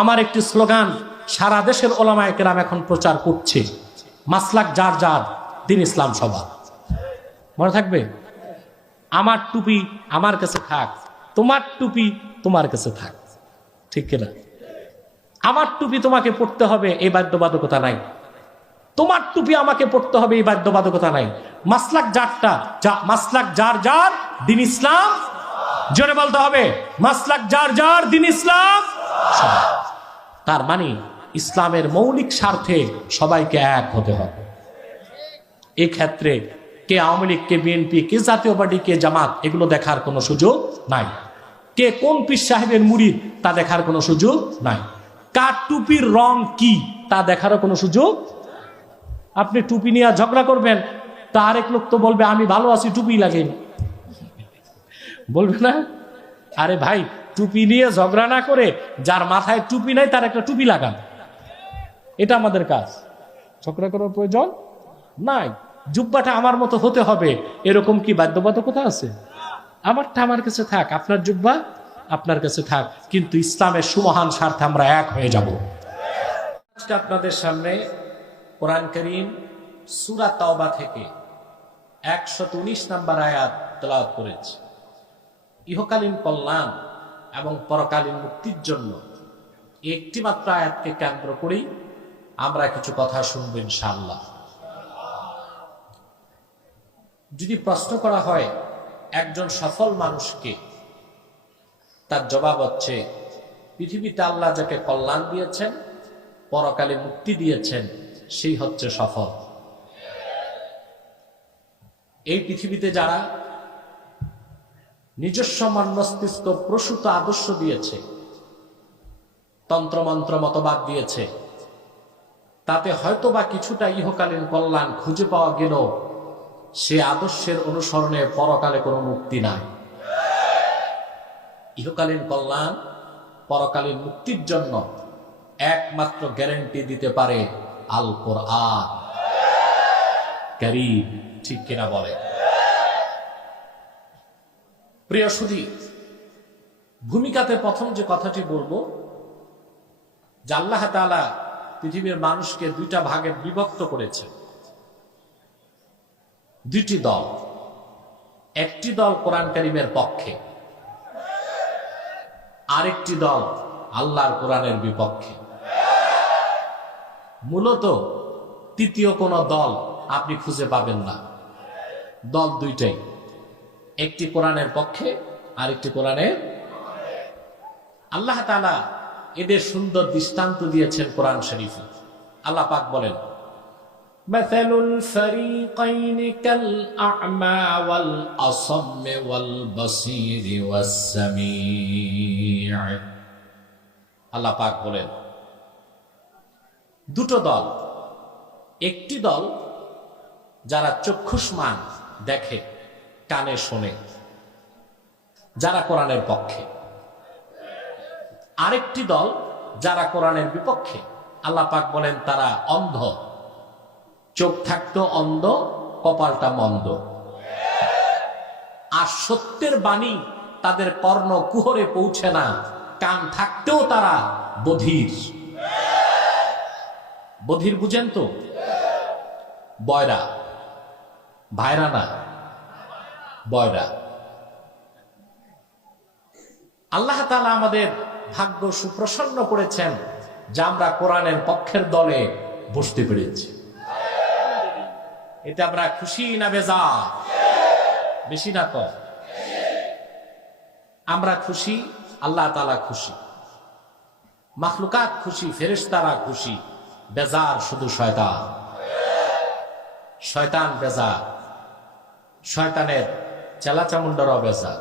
আমার একটি স্লোগান সারা দেশের ওলামায়ে কেরাম এখন প্রচার করছে, মাসলাক যার যার, দিন ইসলাম সবার। মনে থাকবে? আমার টুপি আমার কাছে থাক, তোমার টুপি তোমার কাছে থাক, ঠিক কিনা? আমার টুপি তোমাকে পড়তে হবে এই বাধ্যবাধকতা নাই, তোমার টুপি আমাকে পড়তে হবে এই বাধ্যবাধকতা নাই। মাসলাক যারটা, মাসলাক যার যার, দিন ইসলাম। জোরে বলতে হবে, মাসলাক যার যার, দিন ইসলাম। তার মানে ইসলামের মৌলিক স্বার্থে সবাইকে এক হতে হবে। এই ক্ষেত্রে কে আওয়ামী লীগ, কে বিএনপি, কে জাতীয় পার্টি, কে জামাত, এগুলো দেখার কোনো সুযোগ নাই। কে কোন পীর সাহেবের মুরিদ তা দেখার কোনো সুযোগ নাই। কার টুপির রং কি তা দেখারও কোনো সুযোগ। আপনি টুপি নিয়ে ঝগড়া করবেন, তা আরেক লোক তো বলবে আমি ভালো আছি, টুপি লাগেনি, বলবে না? আরে ভাই, টুপি নিয়ে ঝগড়া না করে যার মাথায় টুপি নাই তার একটা টুপি লাগান, এটা আমাদের কাজ। ঝগড়া করার প্রয়োজন নাই। জুব্বাটা আমার মতো হতে হবে এরকম কি বাধ্যবাধকতা আছে? আমারটা আমার কাছে থাক, আপনার জুব্বা আপনার কাছে থাক, কিন্তু ইসলামের সুমহান স্বার্থে আমরা এক হয়ে যাব। আজকে আপনাদের সামনে কোরআন কারীম সূরা তাওবা থেকে 119 নম্বর আয়াত তেলাওয়াত করেছি। ইহকালীন কল্যাণ এবং পরকালীন মুক্তির জন্য একটি মাত্র আয়াতকে কেন্দ্র করেই আমরা কিছু কথা শুনব ইনশাআল্লাহ। যদি প্রশ্ন করা হয় একজন সফল মানুষকে, তার জবাব হচ্ছে পৃথিবীতে আল্লাহ যাকে কল্যাণ দিয়েছেন, পরকালে মুক্তি দিয়েছেন, সেই হচ্ছে সফল। এই পৃথিবীতে যারা নিজস্ব মস্তিষ্ক প্রসূত আদর্শ দিয়েছে, তন্ত্রমন্ত্র মতবাদ দিয়েছে, তাতে হয়তোবা কিছুটা ইহকালীন কল্যাণ খুঁজে পাওয়া গেল, সে আদর্শের অনুসরণে পরকালে কোনো মুক্তি নাই। ইহকালীন কল্যাণ, পরকালীন মুক্তির জন্য একমাত্র গ্যারান্টি দিতে পারে আল কোরআন কারীম, ঠিক কিনা বলে? প্রিয় সুধী, ভূমিকাতে প্রথম যে কথাটি বলবো, যে আল্লাহ তাআলা পৃথিবীর মানুষকে দুইটা ভাগে বিভক্ত করেছে, দুইটি দল। একটি দল কোরআন কারীমের পক্ষে, আরেকটি দল আল্লাহর কোরআনের বিপক্ষে। মূলত তৃতীয় কোন দল আপনি খুঁজে পাবেন না। দল দুইটাই, একটি কোরআনের পক্ষে, আরেকটি কোরআনের। আল্লাহ তাআলা এদের সুন্দর দৃষ্টান্ত দিয়েছেন কোরআন শরীফে। আল্লাহ পাক বলেন, মাসালুল ফারিকাইনি কাল আ'মা ওয়াল আসাম্মি ওয়াল বাসীরি ওয়াস সামী'আ। আল্লাহ পাক বলেন, দুটো দল। একটি দল যারা চক্ষুষ্মান, দেখে, কানে শোনে, যারা কোরআনের পক্ষে। আরেকটি দল যারা কোরআনের বিপক্ষে। আল্লাহ পাক বলেন তারা অন্ধ, চোখ থাকতো অন্ধ, কপালটা মন্দ। আর সত্যের বাণী তাদের কর্ণ কুহরে পৌঁছে না, কান থাকতেও তারা বধির। বধির বুঝেন তো? বয়রা, ভাইরা না, বয়রা। আল্লাহ তাআলা আমাদের ভাগ্য সুপ্রসন্ন করেছেন যে আমরা কোরআনের পক্ষের দলে বসতে পেরেছি। এতে আমরা খুশি না বেজার? বেশি না কম? আমরা খুশি, আল্লাহ তাআলা খুশি, মাখলুকাত খুশি, ফেরেশতারা খুশি। বেজার শুধু শয়তান। শয়তান বেজার, শয়তানের চেলাচামুন্ডারও বেজার।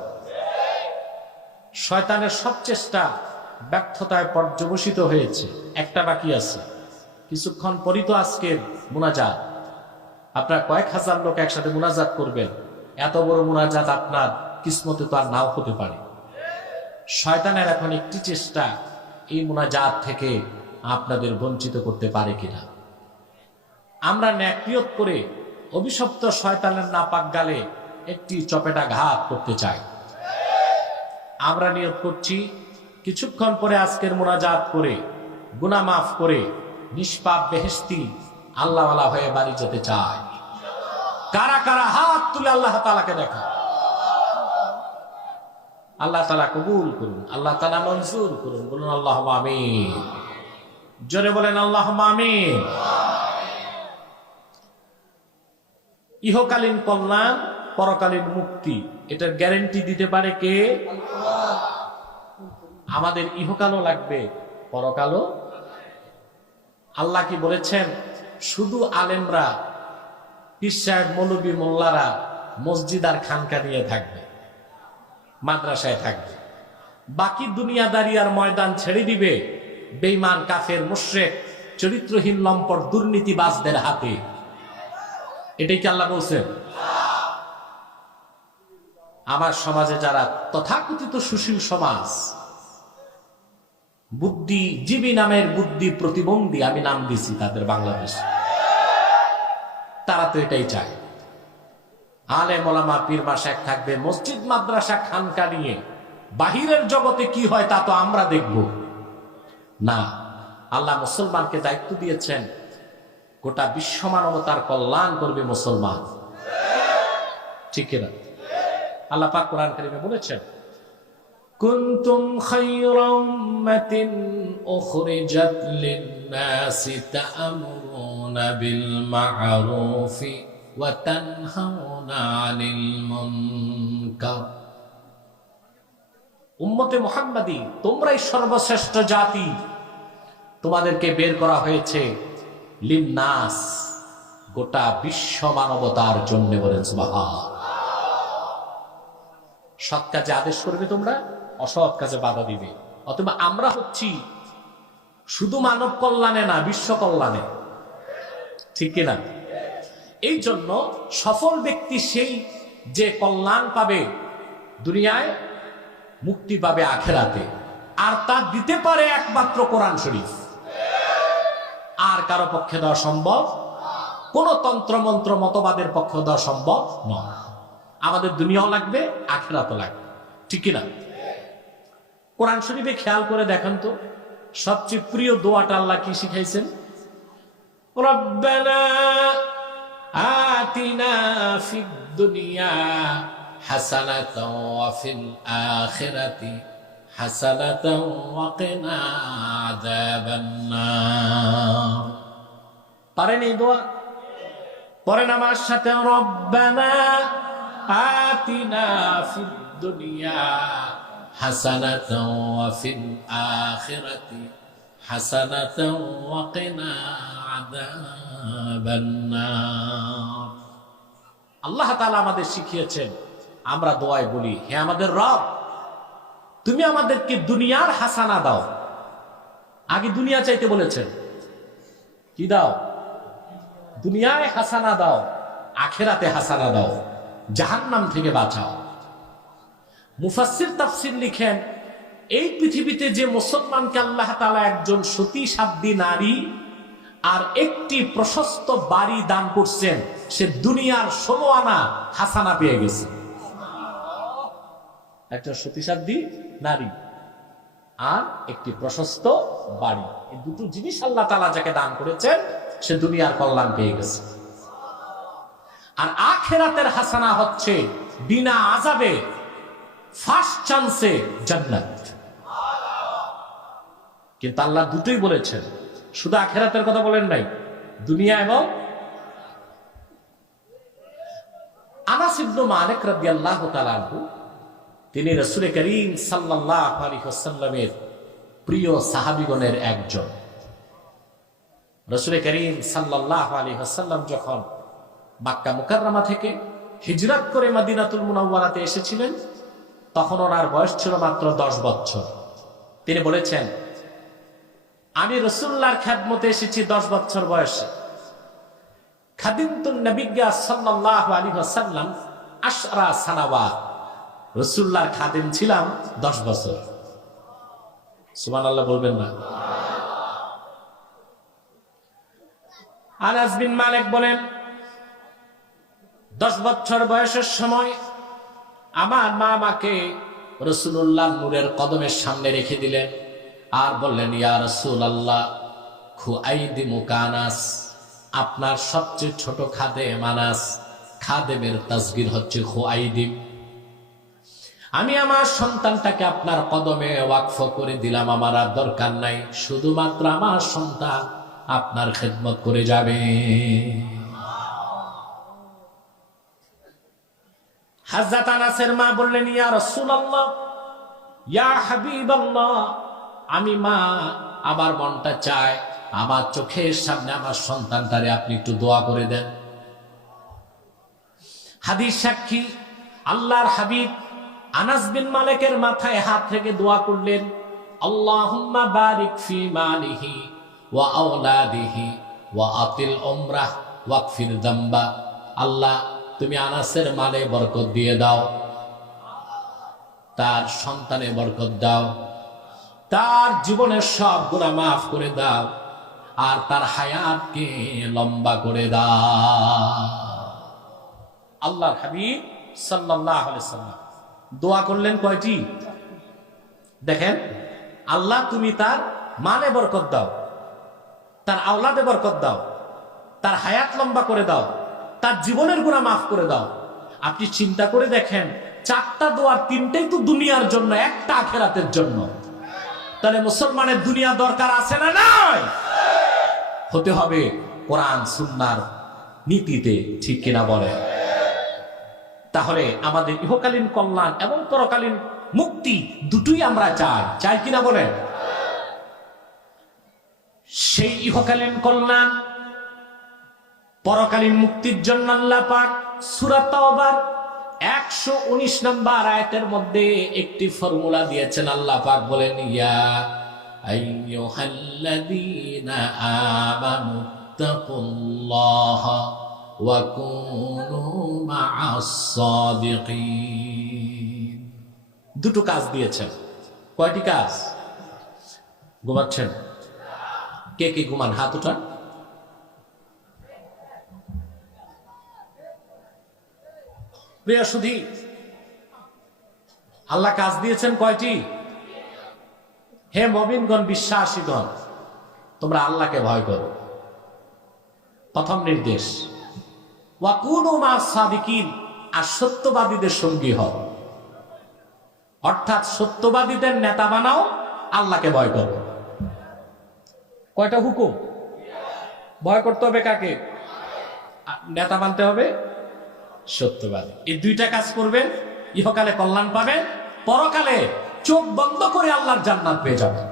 শয়তানের সব চেষ্টা ব্যর্থতায় পর্যবসিত হয়েছে, একটা বাকি আছে। কিছুক্ষণ পরই তো আজকের মুনাজাত। আপনার কয়েক হাজার লোক একসাথে মুনাজাত করবেন, এত বড় মুনাজাত আপনার কিসমতে তো আর নাও হতে পারে। শয়তানের এখন একটি চেষ্টা, এই মুনাজাত থেকে আপনাদের বঞ্চিত করতে পারে কিনা। আমরা নেক নিয়ত করে অভিশপ্ত শয়তানের নাপাক গালে একটি চপেটা ঘাত করতে চাই। আমরা নিয়ত করছি কিছুক্ষণ পরে আজকের মোনাজাত করে গুনাহ মাফ করে নিষ্পাপ বেহেশতি আল্লাহওয়ালা হয়ে বাড়ি যেতে চায়? কারা কারা হাত তুলে আল্লাহ তাআলাকে দেখা? আল্লাহ তাআলা কবুল করুন, আল্লাহ তাআলা মঞ্জুর করুন। বলুন আল্লাহুম্মা আমিন। জোরে বলেন আল্লাহুম্মা আমিন। ইহকালীন কল্যাণ, পরকালীন মুক্তি, এটার গ্যারান্টি দিতে পারে কে? আমাদের ইহকালও লাগবে, পরকালও। আল্লাহ কি বলেছেন শুধু আলেমরা, পীর সাহেব, মৌলবী, মোল্লারা মসজিদ আর খানকা নিয়ে থাকবে, মাদ্রাসায় থাকবে, বাকি দুনিয়াদারি আর ময়দান ছেড়ে দিবে বেঈমান, কাফের, মুশরিক, চরিত্রহীন, লম্পট, দুর্নীতিবাজদের হাতে? এটাই কি আল্লাহ বলছেন? আমার সমাজে যারা তথাকথিত সুশীল সমাজ, বুদ্ধিজীবী নামের বুদ্ধি প্রতিবন্ধী, আমি নাম দিছি তাদের বাংলাদেশে, তারা তো এটাই চায়। আলেম ওলামা পীর মাশায়েখ থাকবে, মসজিদ মাদ্রাসা খানকা নিয়ে বাহিরের জগতে কি হয় তা তো আমরা দেখব না। আল্লাহ মুসলমানকে দায়িত্ব দিয়েছেন গোটা বিশ্ব মানবতার কল্যাণ করবে মুসলমান, ঠিক না? আল্লাহ পাক কোরআন কারীমে বলেছেন কুনতুম খায়রা উম্মাতিন উখরিজাত লিন-নাসি তা'মুরুনা বিল মা'রুফি ওয়া তানহাউনা 'আনিল মুনকার। উম্মতে মুহাম্মাদী, তোমরাই সর্বশ্রেষ্ঠ জাতি, তোমাদেরকে বের করা হয়েছে লিন-নাস, গোটা বিশ্ব মানবতার জন্য। বলেন সুবহানাল্লাহ। সৎ কাজে আদেশ করবে তোমরা, অসৎ কাজে বাধা দিবে। অথবা আমরা হচ্ছি শুধু মানব কল্যাণে না, বিশ্ব কল্যাণে, ঠিক কিনা? এই জন্য সফল ব্যক্তি সেই যে কল্যাণ পাবে দুনিয়ায়, মুক্তি পাবে আখেরাতে, আর তা দিতে পারে একমাত্র কোরআন শরীফ। আর কারো পক্ষে দেওয়া সম্ভব, কোন তন্ত্রমন্ত্র মতবাদের পক্ষে দেওয়া সম্ভব নয়। আমাদের দুনিয়াও লাগবে, আখিরাতও লাগবে, ঠিক কিনা? কোরআন শরীফে খেয়াল করে দেখেন তো, সবচেয়ে প্রিয় দোয়াটা আল্লাহ কি শিখাইছেন? রব্বানা আতিনা ফিদ দুনিয়া হাসানাতাও ওয়া ফিল আখিরাতি হাসানাতাও ওয়া কিনা আযাবান নার। পারেন এই দোয়া? পড়েন আমার সাথে, রব্বানা আতিনা ফিদ দুনিয়া হাসানাতাও ওয়া ফিল আখিরাতি হাসানাতাও ওয়া কিনা আযাবান নার। আল্লাহ তাআলা আমাদের শিখিয়েছেন, আমরা দোয়ায় বলি, হে আমাদের রব, তুমি আমাদেরকে দুনিয়ার হাসানা দাও। আগে দুনিয়া চাইতে বলেছেন, কি দাও? দুনিয়ায় হাসানা দাও, আখিরাতে হাসানা দাও, জাহান্নাম থেকে বাঁচাও। মুফাসসির তাফসীর লিখেন, এই পৃথিবীতে যে মুসলমানকে আল্লাহ তাআলা একজন সতী সাধ্বী নারী আর একটি প্রশস্ত বাড়ি দান করছেন, সে দুনিয়ার 16 আনা হাসানা পেয়ে গেছে। একটা সতী সাধ্বী নারী আর একটি প্রশস্ত বাড়ি, এই দুটো জিনিস আল্লাহ তাআলা যাকে দান করেছেন, সে দুনিয়ার কল্যাণ পেয়ে গেছে। আর আখিরাতের হাসানা হচ্ছে বিনা আযাবে ফার্স্ট চান্সে জান্নাত। কিন্তু আল্লাহ দুটোই বলেছেন, শুধু আখিরাতের কথা বলেন নাই, দুনিয়া এবং। আনাস ইবনে মালিক রাদিয়াল্লাহু তাআলা আনহু, তিনি রাসূল করিম সাল্লাল্লাহু আলাইহি ওয়াসাল্লামের প্রিয় সাহাবীগণের একজন। রাসূল করিম সাল্লাল্লাহু আলাইহি ওয়াসাল্লাম যখন মক্কা মুকাররমা থেকে হিজরত করে মদিনাতুল মুনাওয়ারাতে এসেছিলেন, তখন ওনার বয়স ছিল মাত্র 10 বছর। তিনি বলেছেন, আমি রাসূলুল্লাহর খেদমতে এসেছি 10 বছর বয়সে। খাদিমতুন নবিয়্যা সাল্লাল্লাহু আলাইহি ওয়াসাল্লাম 10 সানাওয়াত, রাসূলুল্লাহর খাদিম ছিলাম 10 বছর। সুবহানাল্লাহ বলবেন না? আনাস বিন মালিক বলেন, 10 বছর বয়সের সময় আমার মা আমাকে রাসূলুল্লাহ নূরের কদমের সামনে রেখে দিলেন আর বললেন, ইয়া রাসূলুল্লাহ খুআইদিমু কানাস, আপনার সবচেয়ে ছোট খাদেম আনাস। খাদেমের তাসগীর হচ্ছে খুআইদিম। আমি আমার সন্তানটাকে আপনার কদমে ওয়াকফ করে দিলাম, আমার আর দরকার নাই, শুধুমাত্র আমার সন্তান আপনার খেদমত করে যাবে। হযরত আনাসের মা বললেন, ইয়া রাসূলুল্লাহ, ইয়া হাবিবাল্লাহ, আমি মা, আমার মনটা চায় আমার চোখের সামনে আমার সন্তানটারে আপনি একটু দোয়া করে দেন। হাদিস সাক্ষী, আল্লাহর হাবিব আনাস বিন মালিকের মাথায় হাত রেখে দোয়া করলেন, আল্লাহুম্মা বারিক ফি মালিহি ওয়া আওলাদিহি ওয়া আতিল উমরাহ ওয়াগফির যামবা। আল্লাহ, তুমি আনাসের মালে বরকত দিয়ে দাও, তার সন্তানে বরকত দাও, তার জীবনের সব গুনাহ মাফ করে দাও, আর তার হায়াতকে লম্বা করে দাও। আল্লাহর হাবিব সাল্লাল্লাহু আলাইহি সাল্লাম দোয়া করলেন কয়টি? দেখেন, আল্লাহ তুমি তার মানে বরকত দাও, তার আওলাদে বরকত দাও, তার হায়াত লম্বা করে দাও, তার জীবনের গুনাহ মাফ করে দাও। আপনি চিন্তা করে দেখেন, চারটা দোয়ার তিনটেই তো দুনিয়ার জন্য, একটা আখিরাতের জন্য। তাহলে মুসলমানের দুনিয়া দরকার আছে না নাই? হতে হবে কোরআন সুন্নাহর নীতিতে, ঠিক কিনা বলে? তাহলে আমাদের ইহকালীন কল্যাণ এবং পরকালীন মুক্তি দুটোই আমরা চাই কিনা বলেন? সেই ইহকালীন কল্যাণ পরকালীন মুক্তির জন্য আল্লাহ পাক সূরা তাওবার 119 নম্বর আয়াতের মধ্যে একটি ফর্মুলা দিয়েছেন। আল্লাহ পাক বলেন, ইয়া আইয়ুহাল্লাযীনা আমানু তাকুল্লাহা ওয়া কুনু মা'আস সাদিকিন। দুটো কাজ দিয়েছেন। কয়টি কাজ? ঘুমাচ্ছেন? কে কে ঘুমান? হাত উঠান। প্রিয় সুধী, আল্লাহ কাজ দিয়েছেন কয়টি? হে মুমিনগণ, বিশ্বাসীগণ, তোমরা আল্লাহকে ভয় করো। প্রথম নির্দেশ, ওয়া কুনু মা'আস সাদিকিন, আর সত্যবাদীদের সঙ্গী হও। অর্থাৎ সত্যবাদীদের নেতা বানাও, আল্লাহকে ভয় করো। কয়টা হুকুম? ভয় করতে হবে কাকে? নেতা মানতে হবে সত্যবাদী। এই দুইটা কাজ করবেন, ইহকালে কল্যাণ পাবেন, পরকালে চোখ বন্ধ করে আল্লাহর জান্নাত পেয়ে যাবেন।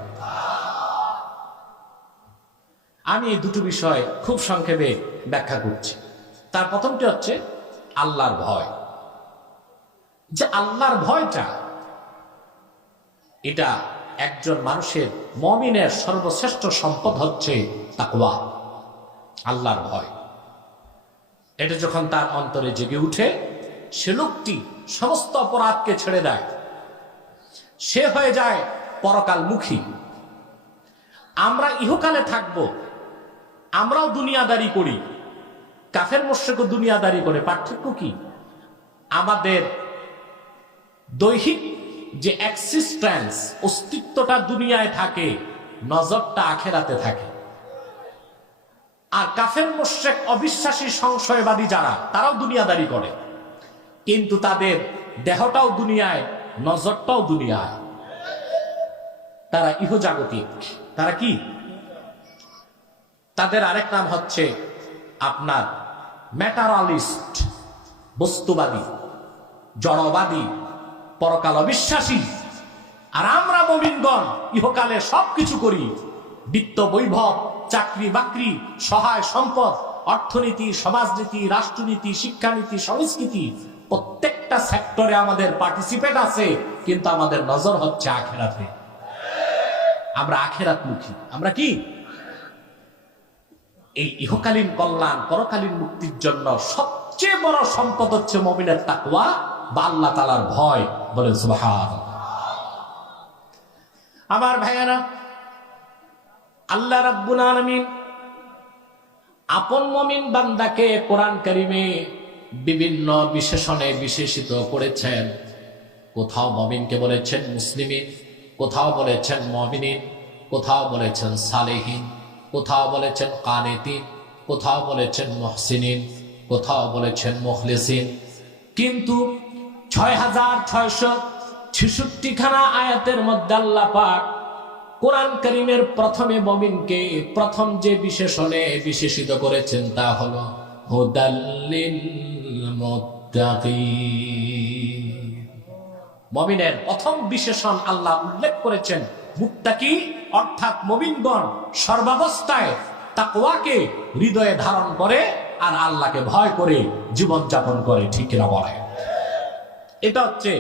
আমি এই দুটো বিষয় খুব সংক্ষেপে ব্যাখ্যা করছি। তার প্রথমটি হচ্ছে আল্লাহর ভয়। যে আল্লাহর ভয়টা, এটা একজন মানুষের, মুমিনের সর্বশ্রেষ্ঠ সম্পদ হচ্ছে তাকওয়া, আল্লাহর ভয়। এটা যখন তার অন্তরে জেগে উঠে, সে লোকটি সমস্ত অপরাধকে ছেড়ে দেয়, সে হয়ে যায় পরকালমুখী। আমরা ইহকালে থাকব, আমরাও দুনিয়াদারি করি, কাফের মুশরিকও দুনিয়াদারি করে। পার্থক্য কি? আমাদের দৈহিক যে এক্সিস্টেন্স, অস্তিত্বটা দুনিয়ায় থাকে, নজরটা আখেরাতে থাকে। আর কাফের মুশরিক, অবিশ্বাসী, সংশয়বাদী যারা, তারাও দুনিয়াদারি করে, কিন্তু তাদের দেহটাও দুনিয়ায়, নজরটাও দুনিয়ায়। তারা ইহজাগতিক। তারা কি? তাদের আরেক নাম হচ্ছে আপনার ম্যাটারালিস্ট, বস্তুবাদী, জড়বাদী, পরকাল অবিশ্বাসী। আর আমরা মুমিনগণ ইহকালে সবকিছু করি, বিত্ত বৈভব, চাকরি বাকরি, সহায় সম্পদ, অর্থনীতি, সমাজনীতি, রাষ্ট্রনীতি, শিক্ষানীতি, সংস্কৃতি, প্রত্যেকটা সেক্টরে আমাদের পার্টিসিপেট আছে, কিন্তু আমাদের নজর হচ্ছে আখিরাতে। আমরা আখিরাতমুখী। আমরা কি? এই ইহকালীন কল্যাণ, পরকালীন মুক্তির জন্য সবচেয়ে বড় সম্পদ হচ্ছে মুমিনের তাকওয়া বা আল্লাহ তাআলার ভয়। বলেন সুবহানাল্লাহ। আমার ভাইয়েরা, আল্লাহ রাব্বুল আলামিন আপন মুমিন বান্দাকে কোরআন কারীমে বিভিন্ন বিশেষণে বিশেষিত করেছেন। কোথাও মুমিনকে বলেছেন মুসলিমিন, কোথাও বলেছেন মুমিনিন, কোথাও বলেছেন সালেহিন, কোথাও বলেছেন কানিতিন, কোথাও বলেছেন মুহসিনিন, কোথাও বলেছেন মুখলিসিন। কিন্তু ৬৬৬৬ খানা আয়াতের মধ্যে আল্লাহ পাক কোরআন কারীমের প্রথমে মুমিনকে প্রথম যে বিশেষণে বিশেষিত করেছেন তা হলো হুদাল্লিল মুত্তাকিন। মুমিনের প্রথম বিশেষণ আল্লাহ উল্লেখ করেছেন মুত্তাকি, অর্থাৎ মুমিনগণ সর্বাবস্থায় তাকওয়াকে হৃদয়ে ধারণ করে আর আল্লাহকে ভয় করে জীবন যাপন করে। ঠিক কিনা বলে? এটা হচ্ছে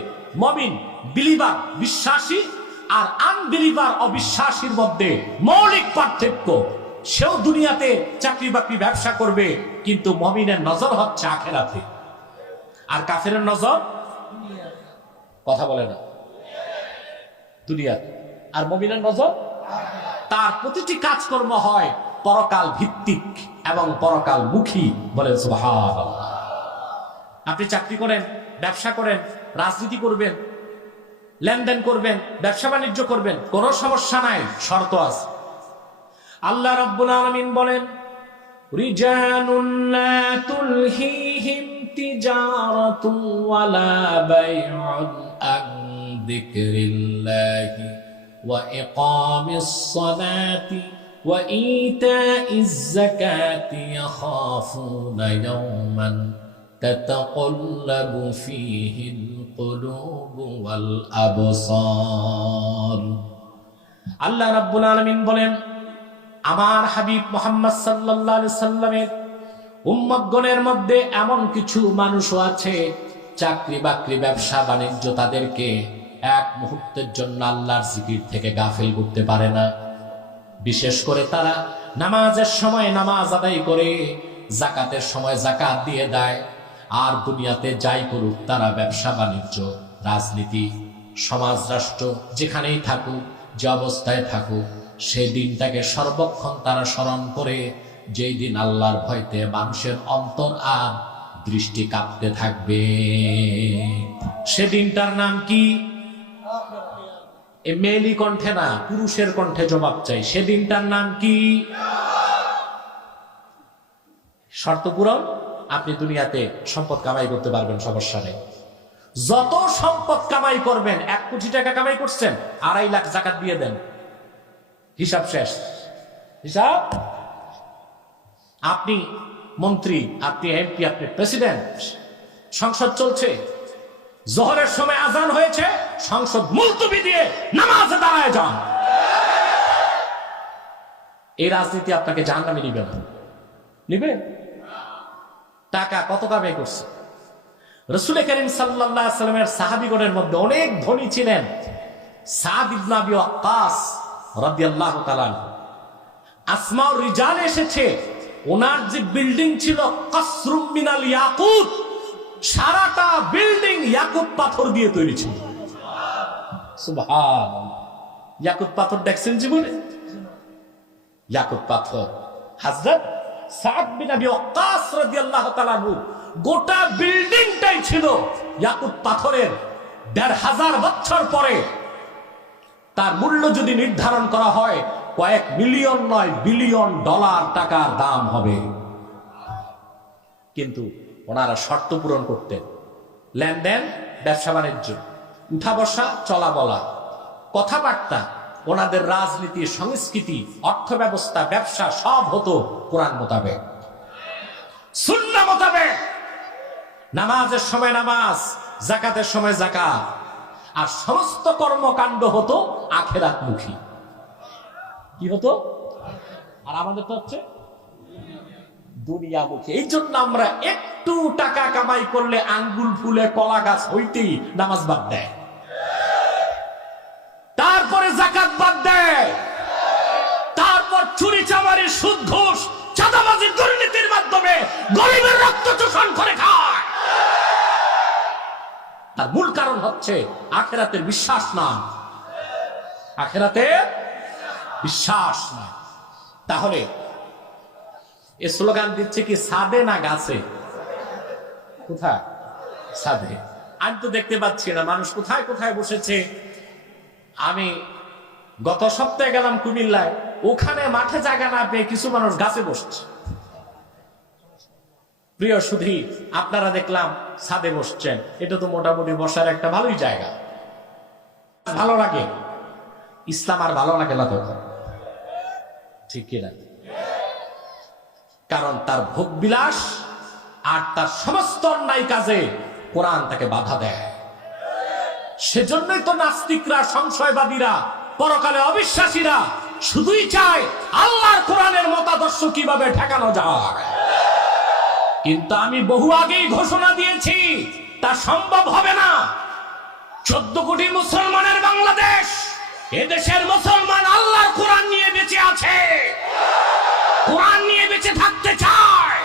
মুমিন, বিলিভার বিশ্বাসী আর আনবিলিভার অবিশ্বাসীর মধ্যে মৌলিক পার্থক্য। সেও দুনিয়াতে চাকরি বাকরি ব্যবসা করবে, কিন্তু মুমিনের নজর হচ্ছে আখিরাতে, আর কাফেরের নজর কথা বলে না দুনিয়াতে, আর মুমিনের নজর তার প্রতিটি কাজকর্ম হয় পরকাল ভিত্তিক এবং পরকাল মুখী। বলেন সুবহানাল্লাহ। আপনি চাকরি করেন, ব্যবসা করেন, রাজনীতি করবেন, লেনদেন করবেন, ব্যবসা বাণিজ্য করবেন, কোনো সমস্যা নাই, শর্ত আছে। আল্লাহ রাব্বুল আলামিন বলেন রিজালুন লা তুলহিহিম তিজারাতুন ওয়ালা বাইউন আন যিকরিল্লাহি ওয়া ইকামিস সালাতি ওয়া ইতাইজ যাকাতি ইয়াখাফুনা ইয়াওমান তাতাকাল্লাবু ফীহিল কুলুবু ওয়াল আবসার। আল্লাহ রাব্বুল আলামিন বলেন আমার হাবিব মুহাম্মদ সাল্লাল্লাহু আলাইহি সাল্লামের উম্মতগণের মধ্যে এমন কিছু মানুষও আছে চাকরি বাকরি ব্যবসা বাণিজ্য তাদেরকে এক মুহূর্তের জন্য আল্লাহর জিকির থেকে গাফিল করতে পারে না। বিশেষ করে তারা নামাজের সময় নামাজ আদায় করে, যাকাতের সময় যাকাত দিয়ে দেয়, আর দুনিয়াতে যাই করুক তারা ব্যবসা বাণিজ্য, রাজনীতি, সমাজ রাষ্ট্র যেখানেই থাকুক, যে অবস্থায় থাকুক, সেই দিনটাকে সর্বক্ষণ তারা স্মরণ করে, যেই দিন আল্লাহর ভয়তে মানুষের অন্তর আর দৃষ্টি কাঁপতে থাকবে। সে দিনটার নাম কি? এ মেয়েলি কণ্ঠে না, পুরুষের কণ্ঠে জবাব চাই। সে দিনটার নাম কি? শর্ত পূরণ, আপনি দুনিয়াতে সম্পদ কামাই করতে পারবেন, সমস্যা নেই। যত সম্পদ কামাই করবেন, 1 কোটি টাকা কামাই করছেন, 2.5 লাখ যাকাত দিয়ে দেন, হিসাব শেষ। হিসাব, আপনি মন্ত্রী, আপনি এমপি, আপনি প্রেসিডেন্ট, সংসদ চলছে, জোহরের সময় আজান হয়েছে, সংসদ মুলতবি দিয়ে নামাজে দাঁড়ায় যান। এই রাজনীতি আপনাকে জাহান্নামে নিবে না। নিবে? টাকা কত কামাই করছে? রাসূল করিম সাল্লাল্লাহু আলাইহি ওয়াসাল্লামের সাহাবীগণের মধ্যে অনেক ধনী ছিলেন সাদ ইবনে আবি ওয়াক্কাস রাদিয়াল্লাহু তাআলা। আসমাউর রিজাল এসেছে, ওনার যে বিল্ডিং ছিল কাসরুম মিনাল ইয়াকুত, সারাটা বিল্ডিং ইয়াকুত পাথর দিয়ে তৈরি ছিল। সুবহানাল্লাহ। ইয়াকুত পাথর দেখছেন জীবনে? ইয়াকুত পাথর। হযরত সাদ বিন আবি ওয়াক্কাস রাদিয়াল্লাহু তাআলা গোটা বিল্ডিংটাই ছিল ইয়াকুত পাথরের। ১৫০০ বছর পরে তার মূল্য যদি নির্ধারণ করা হয়, কয়েক মিলিয়ন নয় বিলিয়ন ডলার টাকার দাম হবে। কিন্তু ওনারা শর্ত পূরণ করতেন, লেনদেন, ব্যবসা বাণিজ্য, উঠা বসা, চলা বলা, কথাবার্তা, ওনাদের রাজনীতি, সংস্কৃতি, অর্থ ব্যবস্থা, ব্যবসা সব হতো কোরআন মোতাবেক, সুন্নাহ মোতাবেক। নামাজের সময় নামাজ, যাকাতের সময় যাকাত, আর সমস্ত কর্মকাণ্ড হতো আখিরাতমুখী। কি হতো? আর আমাদের তো হচ্ছে দুনিয়ামুখী। এই জন্য আমরা একটু টাকা কামাই করলে আঙ্গুল ফুলে কলা গাছ হইতেই নামাজ বাদ দেয়, তারপরে যাকাত বাদ দেয়, তারপর চুরি চামারি, সুদ ঘুষ, চাঁদাবাজি, দুর্নীতির মাধ্যমে গরিবের রক্ত শোষণ করে খায়। তার মূল কারণ হচ্ছে আখিরাতের বিশ্বাস না, আখিরাতের বিশ্বাস না। তাহলে এ স্লোগান দিচ্ছে কি সাদে না গাছে? কোথায়? সাদে। আমি তো দেখতে পাচ্ছি না মানুষ কোথায় কোথায় বসেছে। আমি গত সপ্তাহে গেলাম কুমিল্লায়, ওখানে মাঠে জায়গা না পেয়ে কিছু মানুষ গাছে বসছে। প্রিয় সুধী, আপনারা দেখলাম ছাদে বসছেন, এটা তো মোটামুটি বসার একটা ভালোই জায়গা, ভালো লাগে। ইসলাম আর ভালো লাগে না তখন, ঠিক কিনা? কারণ তার ভোগ বিলাস আর তার সমস্ত অন্যায় কাজে কোরআন তাকে বাধা দেয়। সেজন্যই তো নাস্তিকরা, সংশয়বাদীরা, পরকালে অবিশ্বাসীরা শুধুই চায় আল্লাহর কোরআনের মতাদর্শ কিভাবে ঠেকানো যায়। কিন্তু আমি বহু আগেই ঘোষণা দিয়েছি তা সম্ভব হবে না। 14 কোটি মুসলমানের বাংলাদেশ, এদেশের মুসলমান আল্লাহর কোরআন নিয়ে বেঁচে আছে, কোরআন নিয়ে বেঁচে থাকতে চায়,